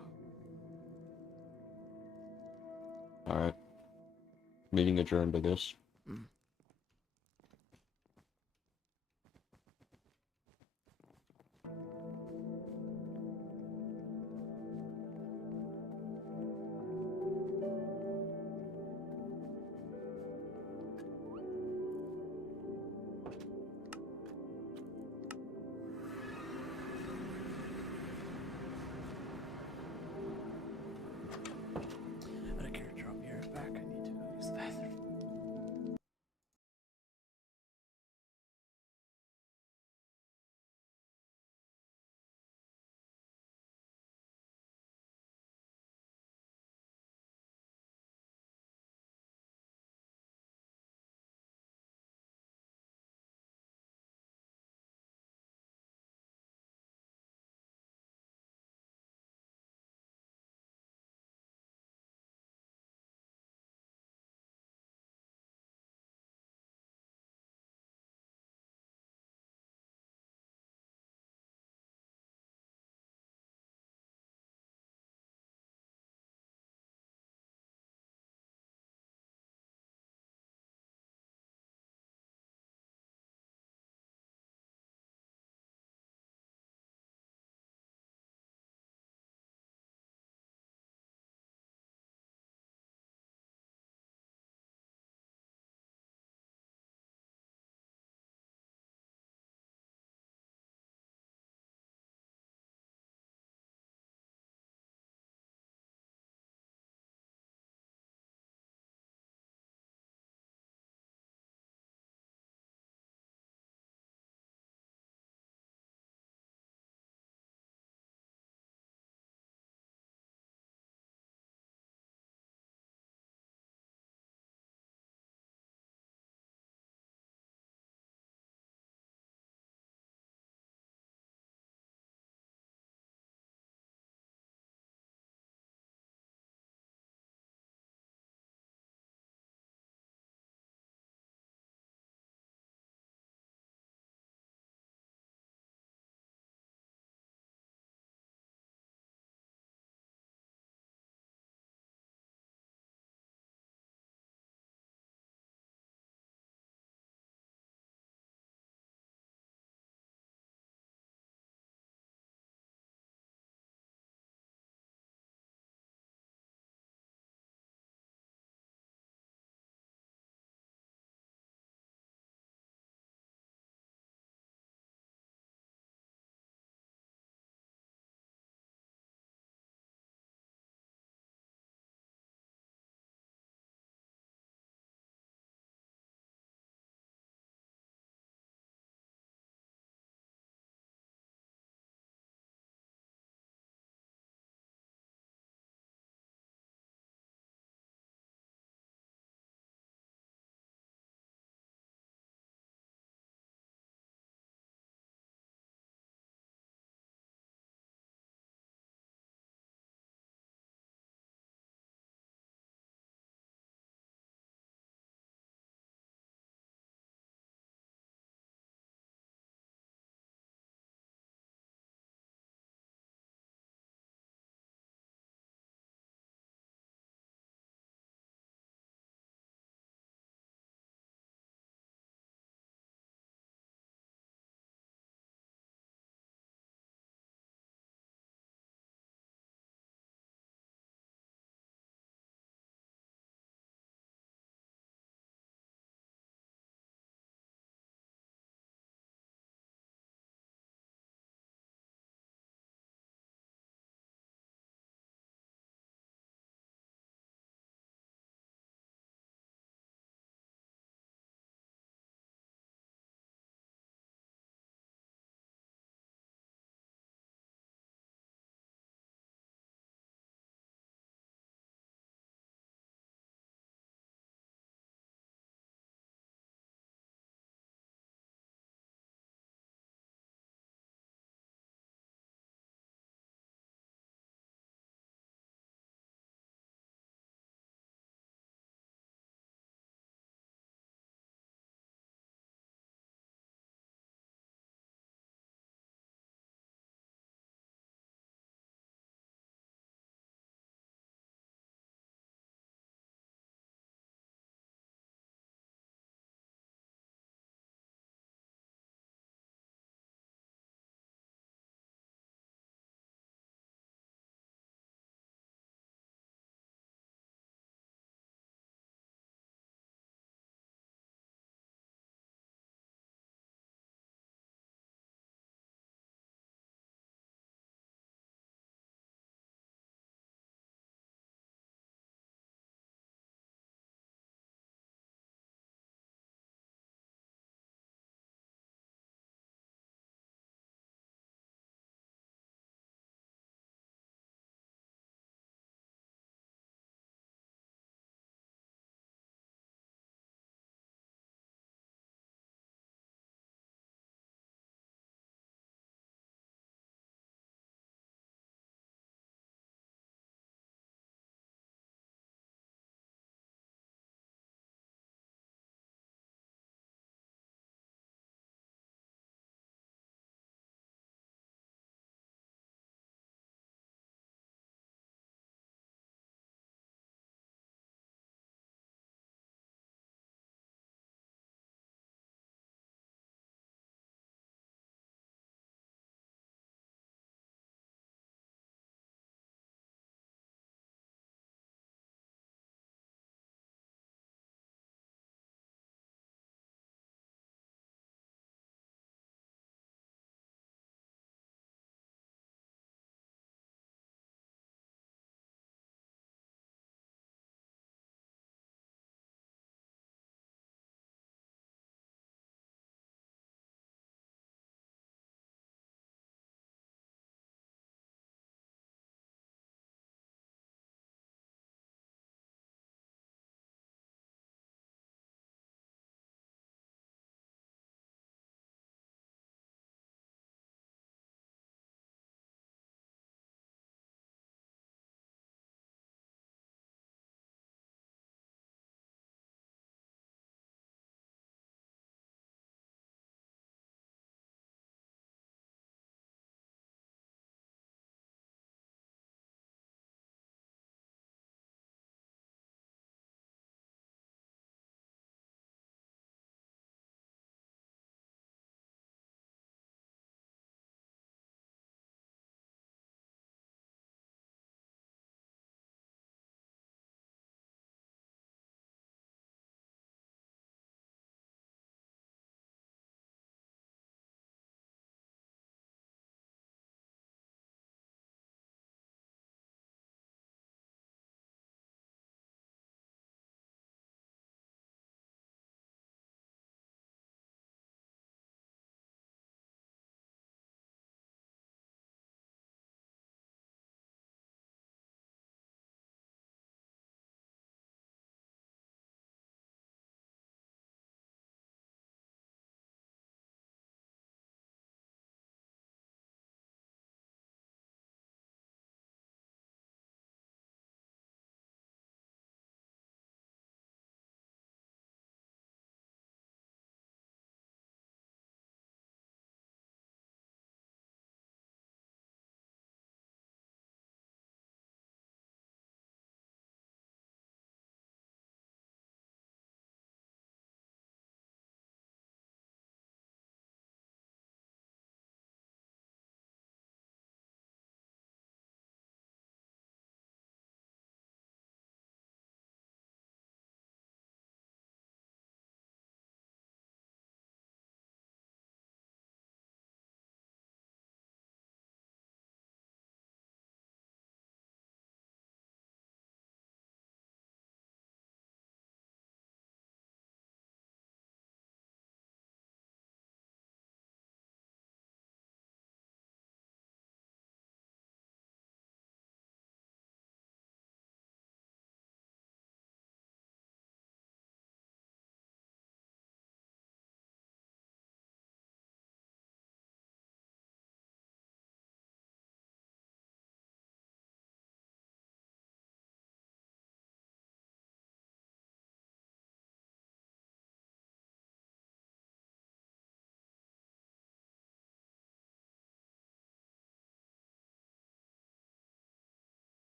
Alright. Meeting adjourned, I guess. Mm.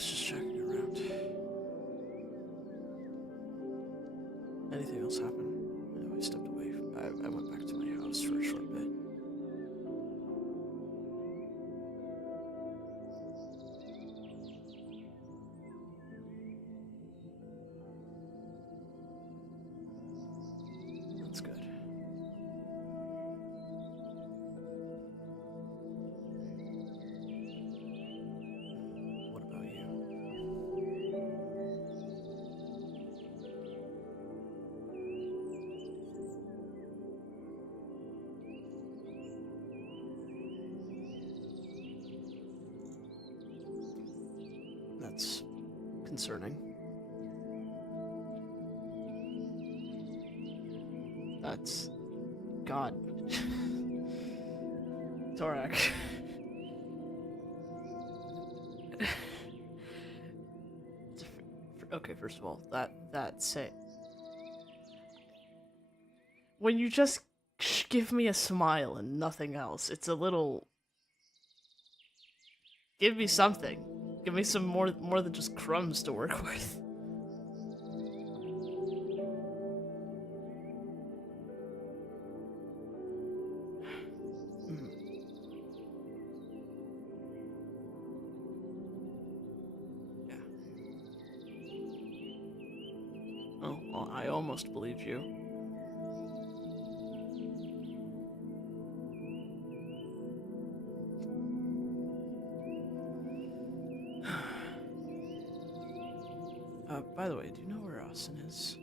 was just checking around. Anything else happen? I know I stepped away. I went back to my house for a short bit. That's good. What about you? That's concerning. That's... God. Torak. Okay, first of all, that's it. When you just give me a smile and nothing else, it's a little... Give me something. Give me some more than just crumbs to work with. Yeah. Oh, well, I almost believed you. By the way, do you know where Austin is?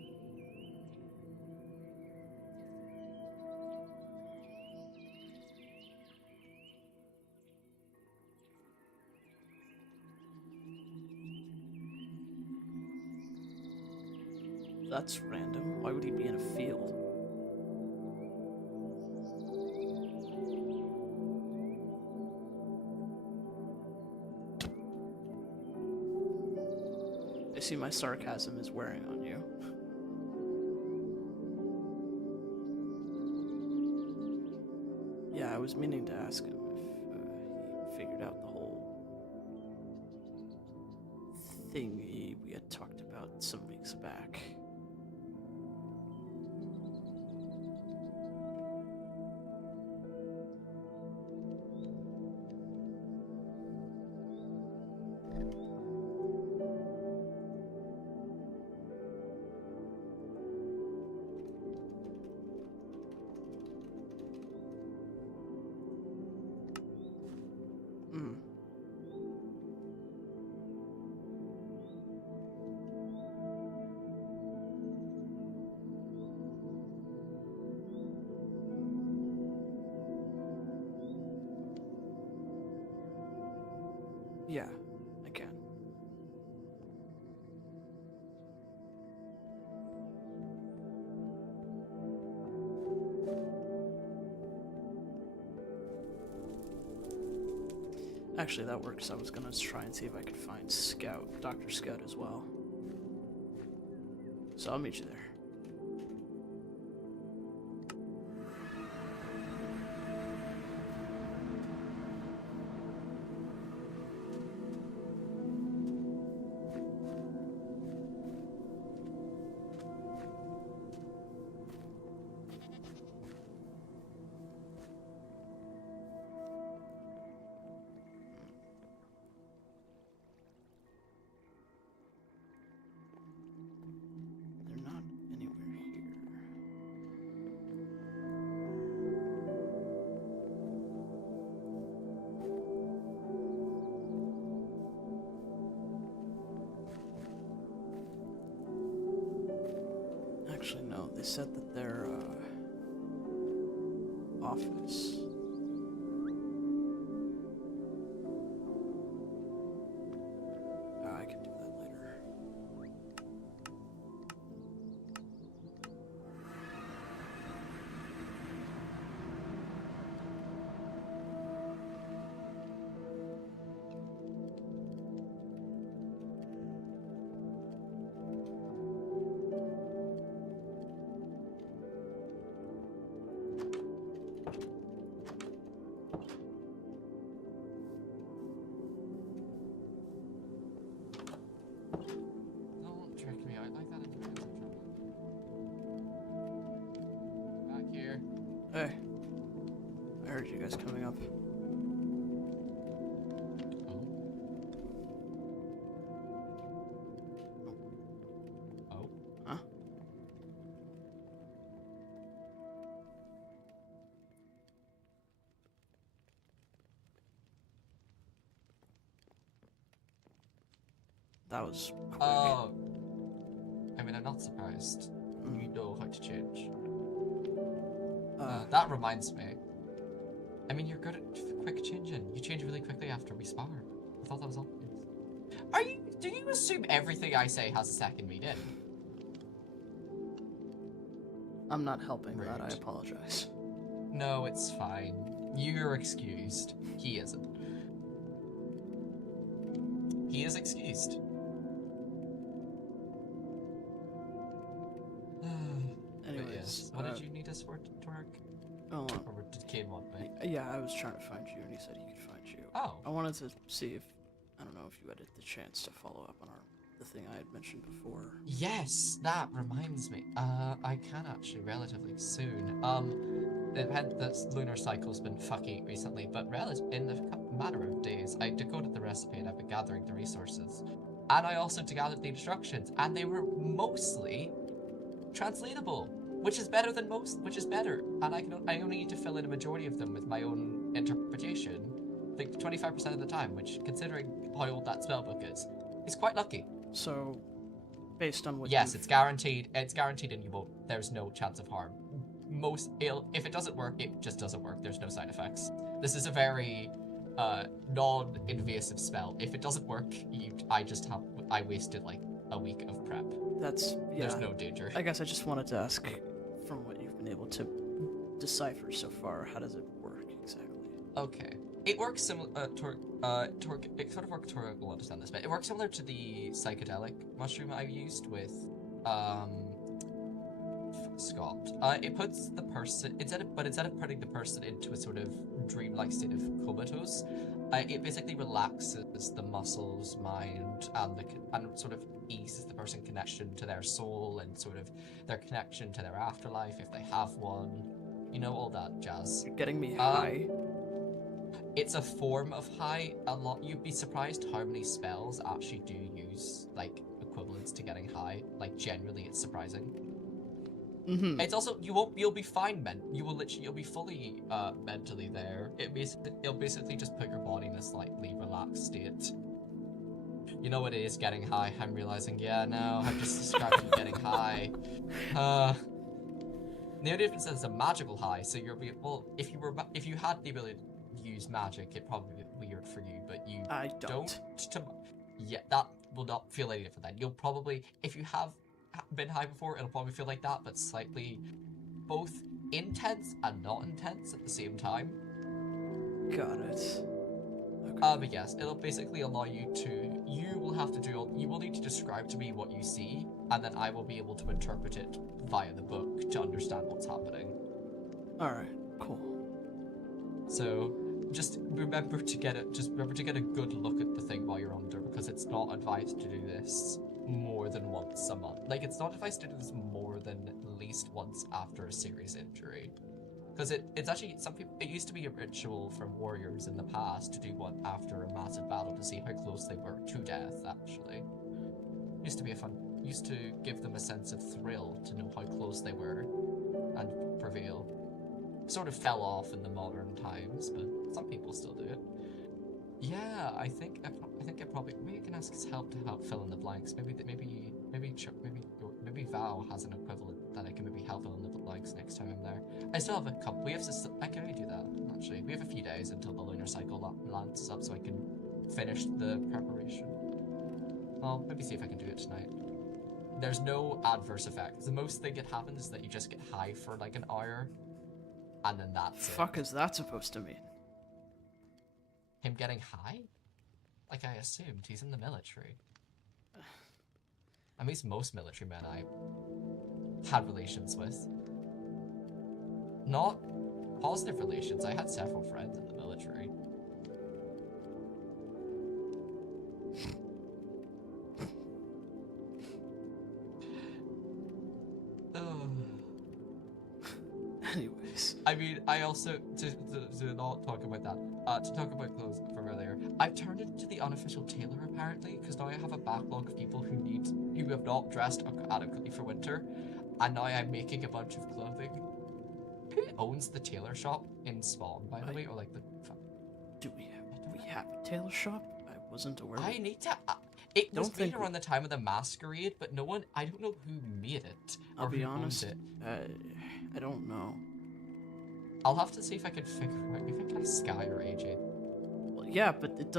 That's random. Why would he be in a field? I see my sarcasm is wearing on you. Yeah, I was meaning to ask him if he figured out the whole thing we had talked about some weeks back. Yeah, I can. Actually, that works. I was gonna try and see if I could find Dr. Scout as well. So I'll meet you there. They're not anywhere here. Actually, no. They said that their office. I can do that later. Hey. I heard you guys coming up. Oh. Huh? That was quick. I mean, I'm not surprised. You know how to change. That reminds me. I mean, you're good at quick changing. You change really quickly after we spar. I thought that was obvious. Do you assume everything I say has a second meaning? I'm not helping Rude. that, I apologize. No, it's fine. You're excused. He isn't. He is excused. Anyways, Yes. What did you need us for, Torque? Oh, Or did Kain want me? yeah, I was trying to find you, and he said he could find you. Oh. I wanted to see if, I don't know if you had the chance to follow up on the thing I had mentioned before. Yes, that reminds me. I can actually relatively soon. The lunar cycle's been fucky recently, but in the matter of days, I decoded the recipe and I've been gathering the resources. And I also gathered the instructions, and they were mostly translatable, which is better than most, which is better. And I only need to fill in a majority of them with my own interpretation, like 25% of the time, which, considering how old that spellbook is quite lucky. So, based on what Yes, it's guaranteed. It's guaranteed, and you won't. There's no chance of harm. If it doesn't work, it just doesn't work. There's no side effects. This is a very non-invasive spell. If it doesn't work, I wasted like a week of prep. That's, yeah. There's no danger. I guess I just wanted to ask, from what you've been able to decipher so far, how does it work exactly? Okay. It works similar. It sort of works. Torque will understand this, but it works similar to the psychedelic mushroom I used with, Scott. It puts the person instead of putting the person into a sort of dreamlike state of comatose, it basically relaxes the muscles, mind, and sort of eases the person's connection to their soul and sort of their connection to their afterlife if they have one. You know, all that jazz. You're getting me high. It's a form of high. You'd be surprised how many spells actually do use like equivalents to getting high. Like generally, it's surprising. Mm-hmm. It's also you'll be fine, you'll be fully mentally there. It'll basically just put your body in a slightly relaxed state. You know what it is getting high. I'm realizing. Yeah, no, I've just described you getting high. The only difference is it's a magical high. So if you had the ability to use magic, it'd probably be weird for you. But you I don't. Yeah, that will not feel any different then. You'll probably, if you have been high before, it'll probably feel like that, but slightly both intense and not intense at the same time. Got it. Okay. But yes, it'll basically allow you will need to describe to me what you see, and then I will be able to interpret it via the book to understand what's happening. Alright, cool. So just remember to get a good look at the thing while you're under, because it's not advised to do this more than once a month. Like, it's not advised to do this more than at least once after a serious injury. Because it's actually, it used to be a ritual from warriors in the past to do one after a massive battle to see how close they were to death, actually. Used to give them a sense of thrill to know how close they were and prevail. Sort of fell off in the modern times, but some people still do it. Yeah, I think I probably maybe I can ask his help to help fill in the blanks. Maybe Val has an equivalent that I can maybe help fill in the blanks next time I'm there. I still have a couple. I can really do that actually. We have a few days until the lunar cycle lands up, so I can finish the preparation. I'll maybe see if I can do it tonight. There's no adverse effects. The most thing that happens is that you just get high for like an hour, and then that's it. Fuck is that supposed to mean? Him getting high? Like I assumed, he's in the military. I mean, most military men I had relations with. Not positive relations. I had several friends in the military. Anyways. Jeez. I mean, I also, to not talk about that, to talk about clothes from earlier, I've turned into the unofficial tailor apparently, because now I have a backlog of people who have not dressed adequately for winter, and now I'm making a bunch of clothing. Who owns the tailor shop in Spawn, by the way, or like the... Do we have a tailor shop? I wasn't aware. I need to... It was Don't made think around the time of the Masquerade, but no one... I don't know who made it, or I'll be who honest, owns it. I don't know. I'll have to see if I can figure out. Maybe I can Sky or AJ. Well, yeah, but it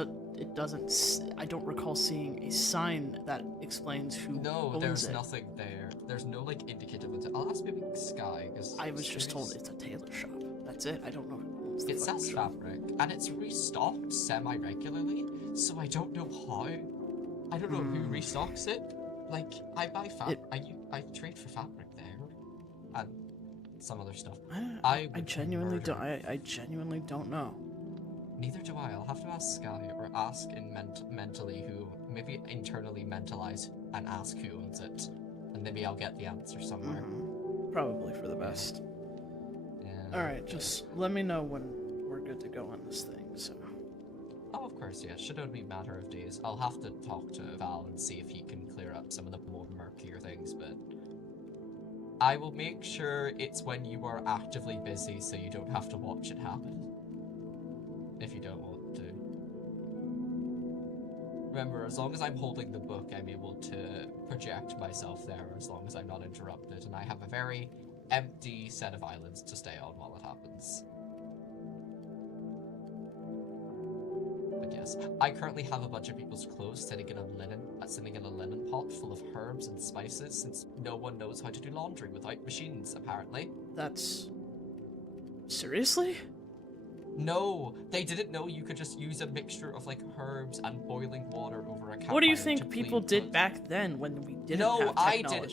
doesn't. I don't recall seeing a sign that explains who No, owns there's it. nothing there. There's no like indicative of it. I'll ask maybe Sky because I was just told it's a tailor shop. That's it. I don't know who owns the it fucking says shop. fabric and it's restocked semi-regularly. So I don't know how. I don't know who restocks it. Like I buy fabric. I trade for fabric there, and some other stuff. I genuinely don't. I genuinely don't know. Neither do I. I'll have to ask Sky or ask in mentally who, maybe internally mentalize and ask who owns it, and maybe I'll get the answer somewhere. Probably for the best. Yeah. All right, just let me know when we're good to go on this thing. So. Oh, of course, yeah. Should only be a matter of days. I'll have to talk to Val and see if he can clear up some of the more murkier things, but I will make sure it's when you are actively busy so you don't have to watch it happen. If you don't want to. Remember, as long as I'm holding the book, I'm able to project myself there as long as I'm not interrupted, and I have a very empty set of islands to stay on while it happens. But yes, I currently have a bunch of people's clothes sitting in a linen pot full of herbs and spices, since no one knows how to do laundry without machines, apparently. That's... Seriously? No, they didn't know you could just use a mixture of like herbs and boiling water over a campfire. What do you to think people clean did back then when we didn't No, have technology?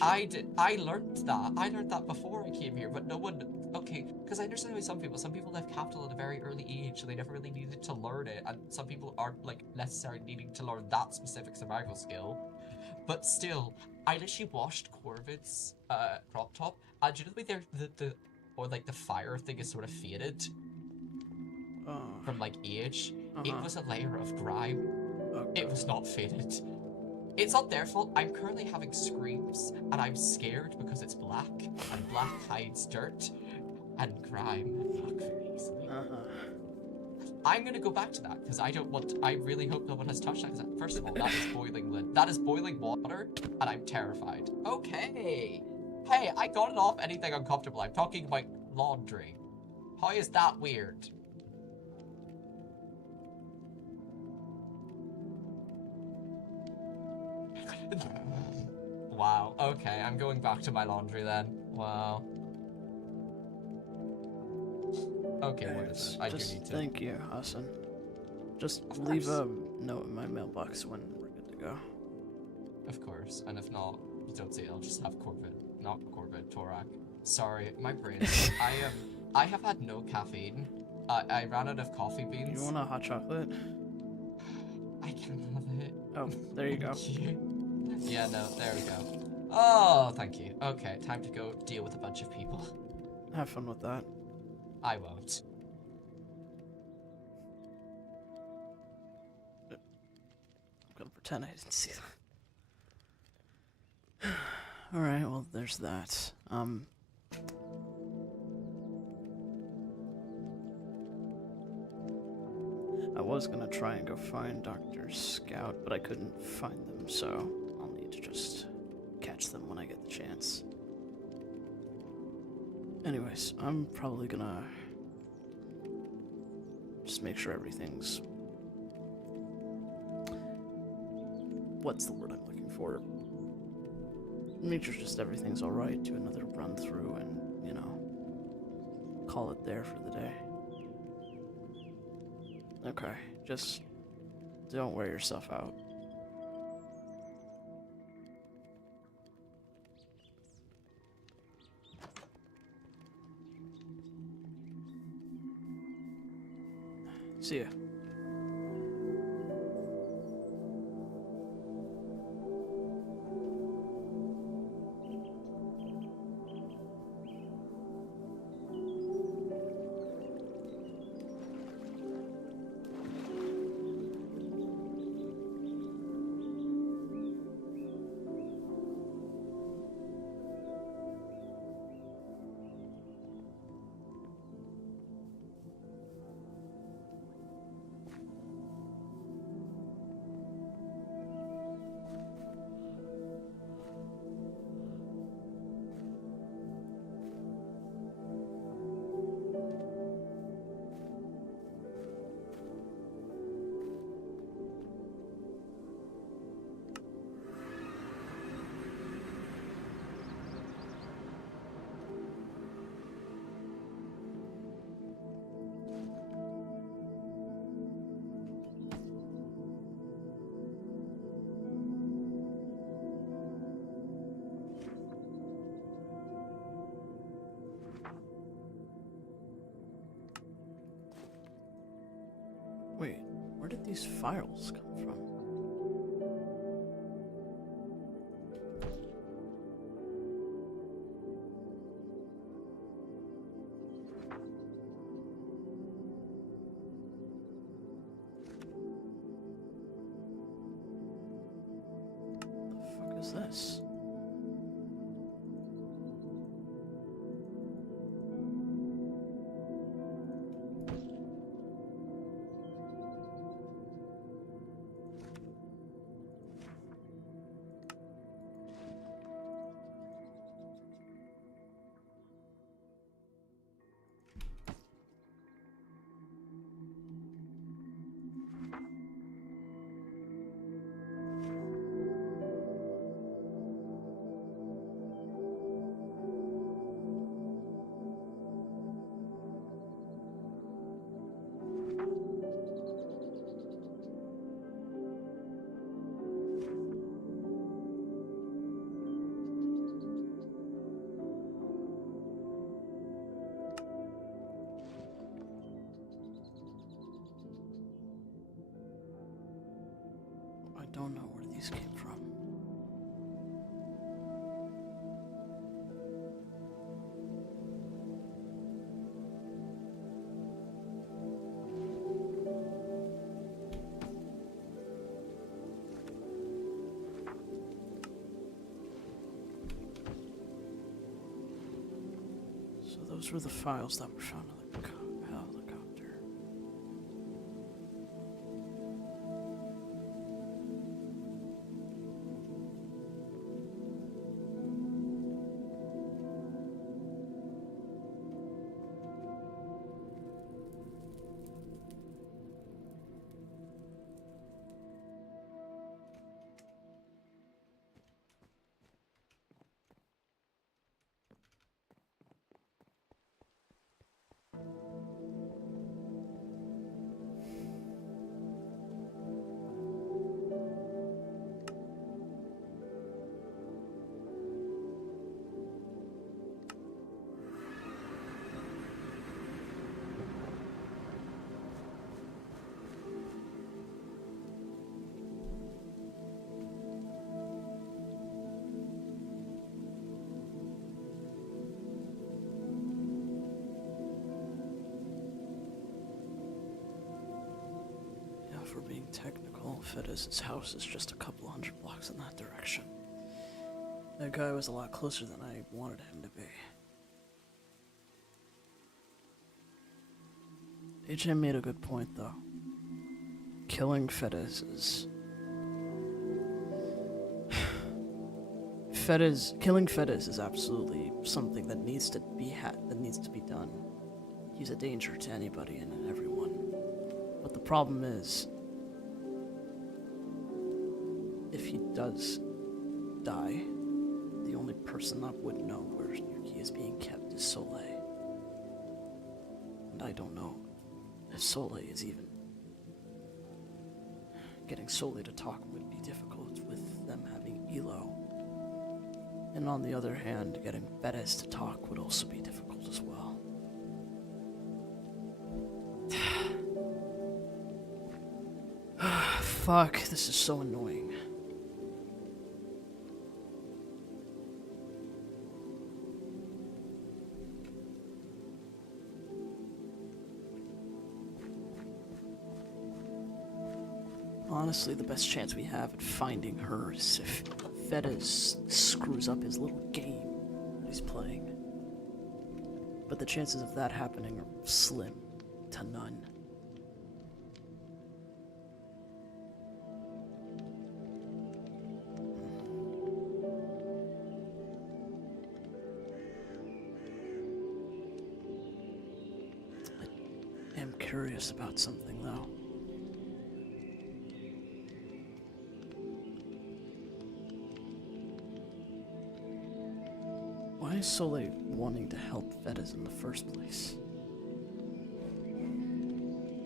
I learned that. I learned that before I came here, but no one... Okay, because I understand why some people left capital at a very early age, so they never really needed to learn it, and some people aren't, like, necessarily needing to learn that specific survival skill. But still, I literally washed Corvid's crop top, and do you know the way the fire thing is sort of faded? From, like, age? It was a layer of grime. It was not faded. It's not their fault. I'm currently having screams, and I'm scared because it's black, and black hides dirt, and grime fuck very easily. I'm gonna go back to that, because I really hope no one has touched that, because first of all, that is boiling water, and I'm terrified. Okay! Hey, I got it off anything uncomfortable. I'm talking about laundry. How is that weird? Wow, okay, I'm going back to my laundry then. Wow. Okay, what is it? I do need to... Thank you, Hassan. Just leave a note in my mailbox when we're good to go. Of course, and if not, you don't see it, I'll just have Torak. Sorry, my brain. I have had no caffeine. I ran out of coffee beans. You want a hot chocolate? I can have it. Oh, there you go. Thank you. Yeah, no, there we go. Oh, thank you. Okay, time to go deal with a bunch of people. Have fun with that. I won't. I'm gonna pretend I didn't see that. Alright, well, there's that. I was gonna try and go find Dr. Scout, but I couldn't find them, so I'll need to just catch them when I get the chance. Anyways, I'm probably gonna just make sure everything's... What's the word I'm looking for? Make sure just everything's alright, do another run through and, you know, call it there for the day. Okay, just don't wear yourself out. See ya. these files come from? The fuck is this? I don't know where these came from. So those were the files that were found in the helicopter. If we're being technical, Fedez's house is just a couple hundred blocks in that direction. That guy was a lot closer than I wanted him to be. HM made a good point, though. Killing Fedez is... Killing Fedez is absolutely something that needs to be done. He's a danger to anybody and everyone. But the problem is, if he does die, the only person that would know where Yuki is being kept is Soleil. And I don't know if Soleil is even... Getting Soleil to talk would be difficult with them having Elo. And on the other hand, getting Fedez to talk would also be difficult as well. Fuck, this is so annoying. Honestly, the best chance we have at finding her is if Fedez screws up his little game that he's playing. But the chances of that happening are slim to none. I am curious about something, though. Why is Soleil wanting to help Fedez in the first place?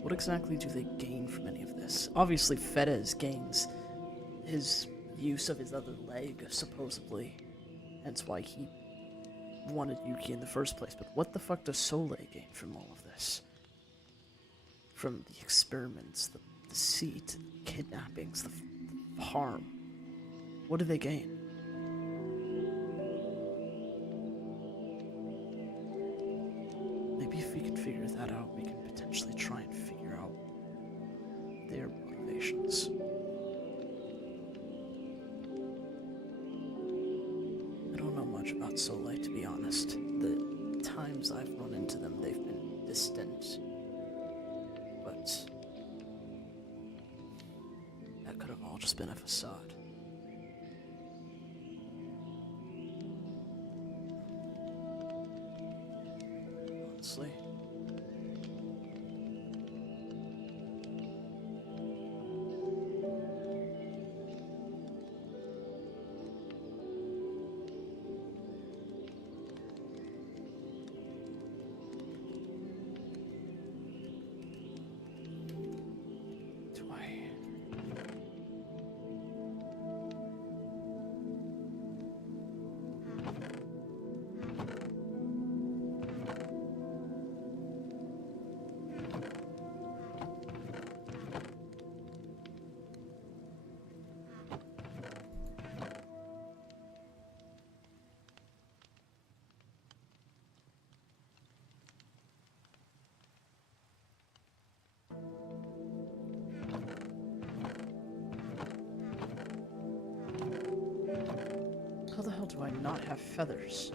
What exactly do they gain from any of this? Obviously, Fedez gains his use of his other leg, supposedly. Hence why he wanted Yuki in the first place. But what the fuck does Soleil gain from all of this? From the experiments, the deceit, kidnappings, the harm. What do they gain? Maybe if we can figure that out, we can potentially try and figure out their motivations. I don't know much about Soleil, to be honest. The times I've run into them, they've been distant. But that could have all just been a facade. Honestly. Do I... How the hell do I not have feathers?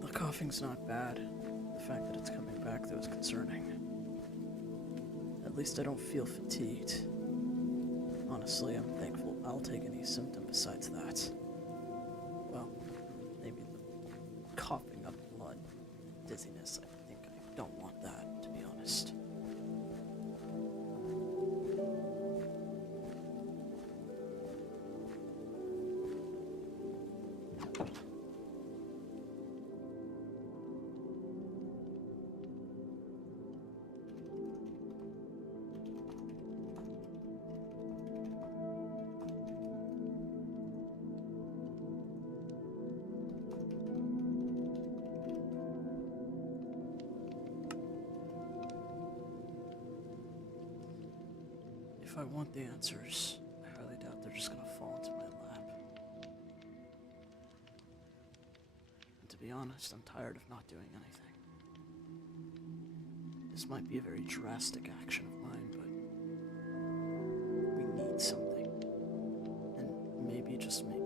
The coughing's not bad. The fact that it's coming back, though, is concerning. At least I don't feel fatigued. Honestly, I'm thankful I'll take any symptom besides that. Well, maybe the coughing up blood, dizziness. I think I don't want that, to be honest. If I want the answers, I highly doubt they're just gonna fall into my lap. And to be honest, I'm tired of not doing anything. This might be a very drastic action of mine, but we need something. And maybe, just maybe,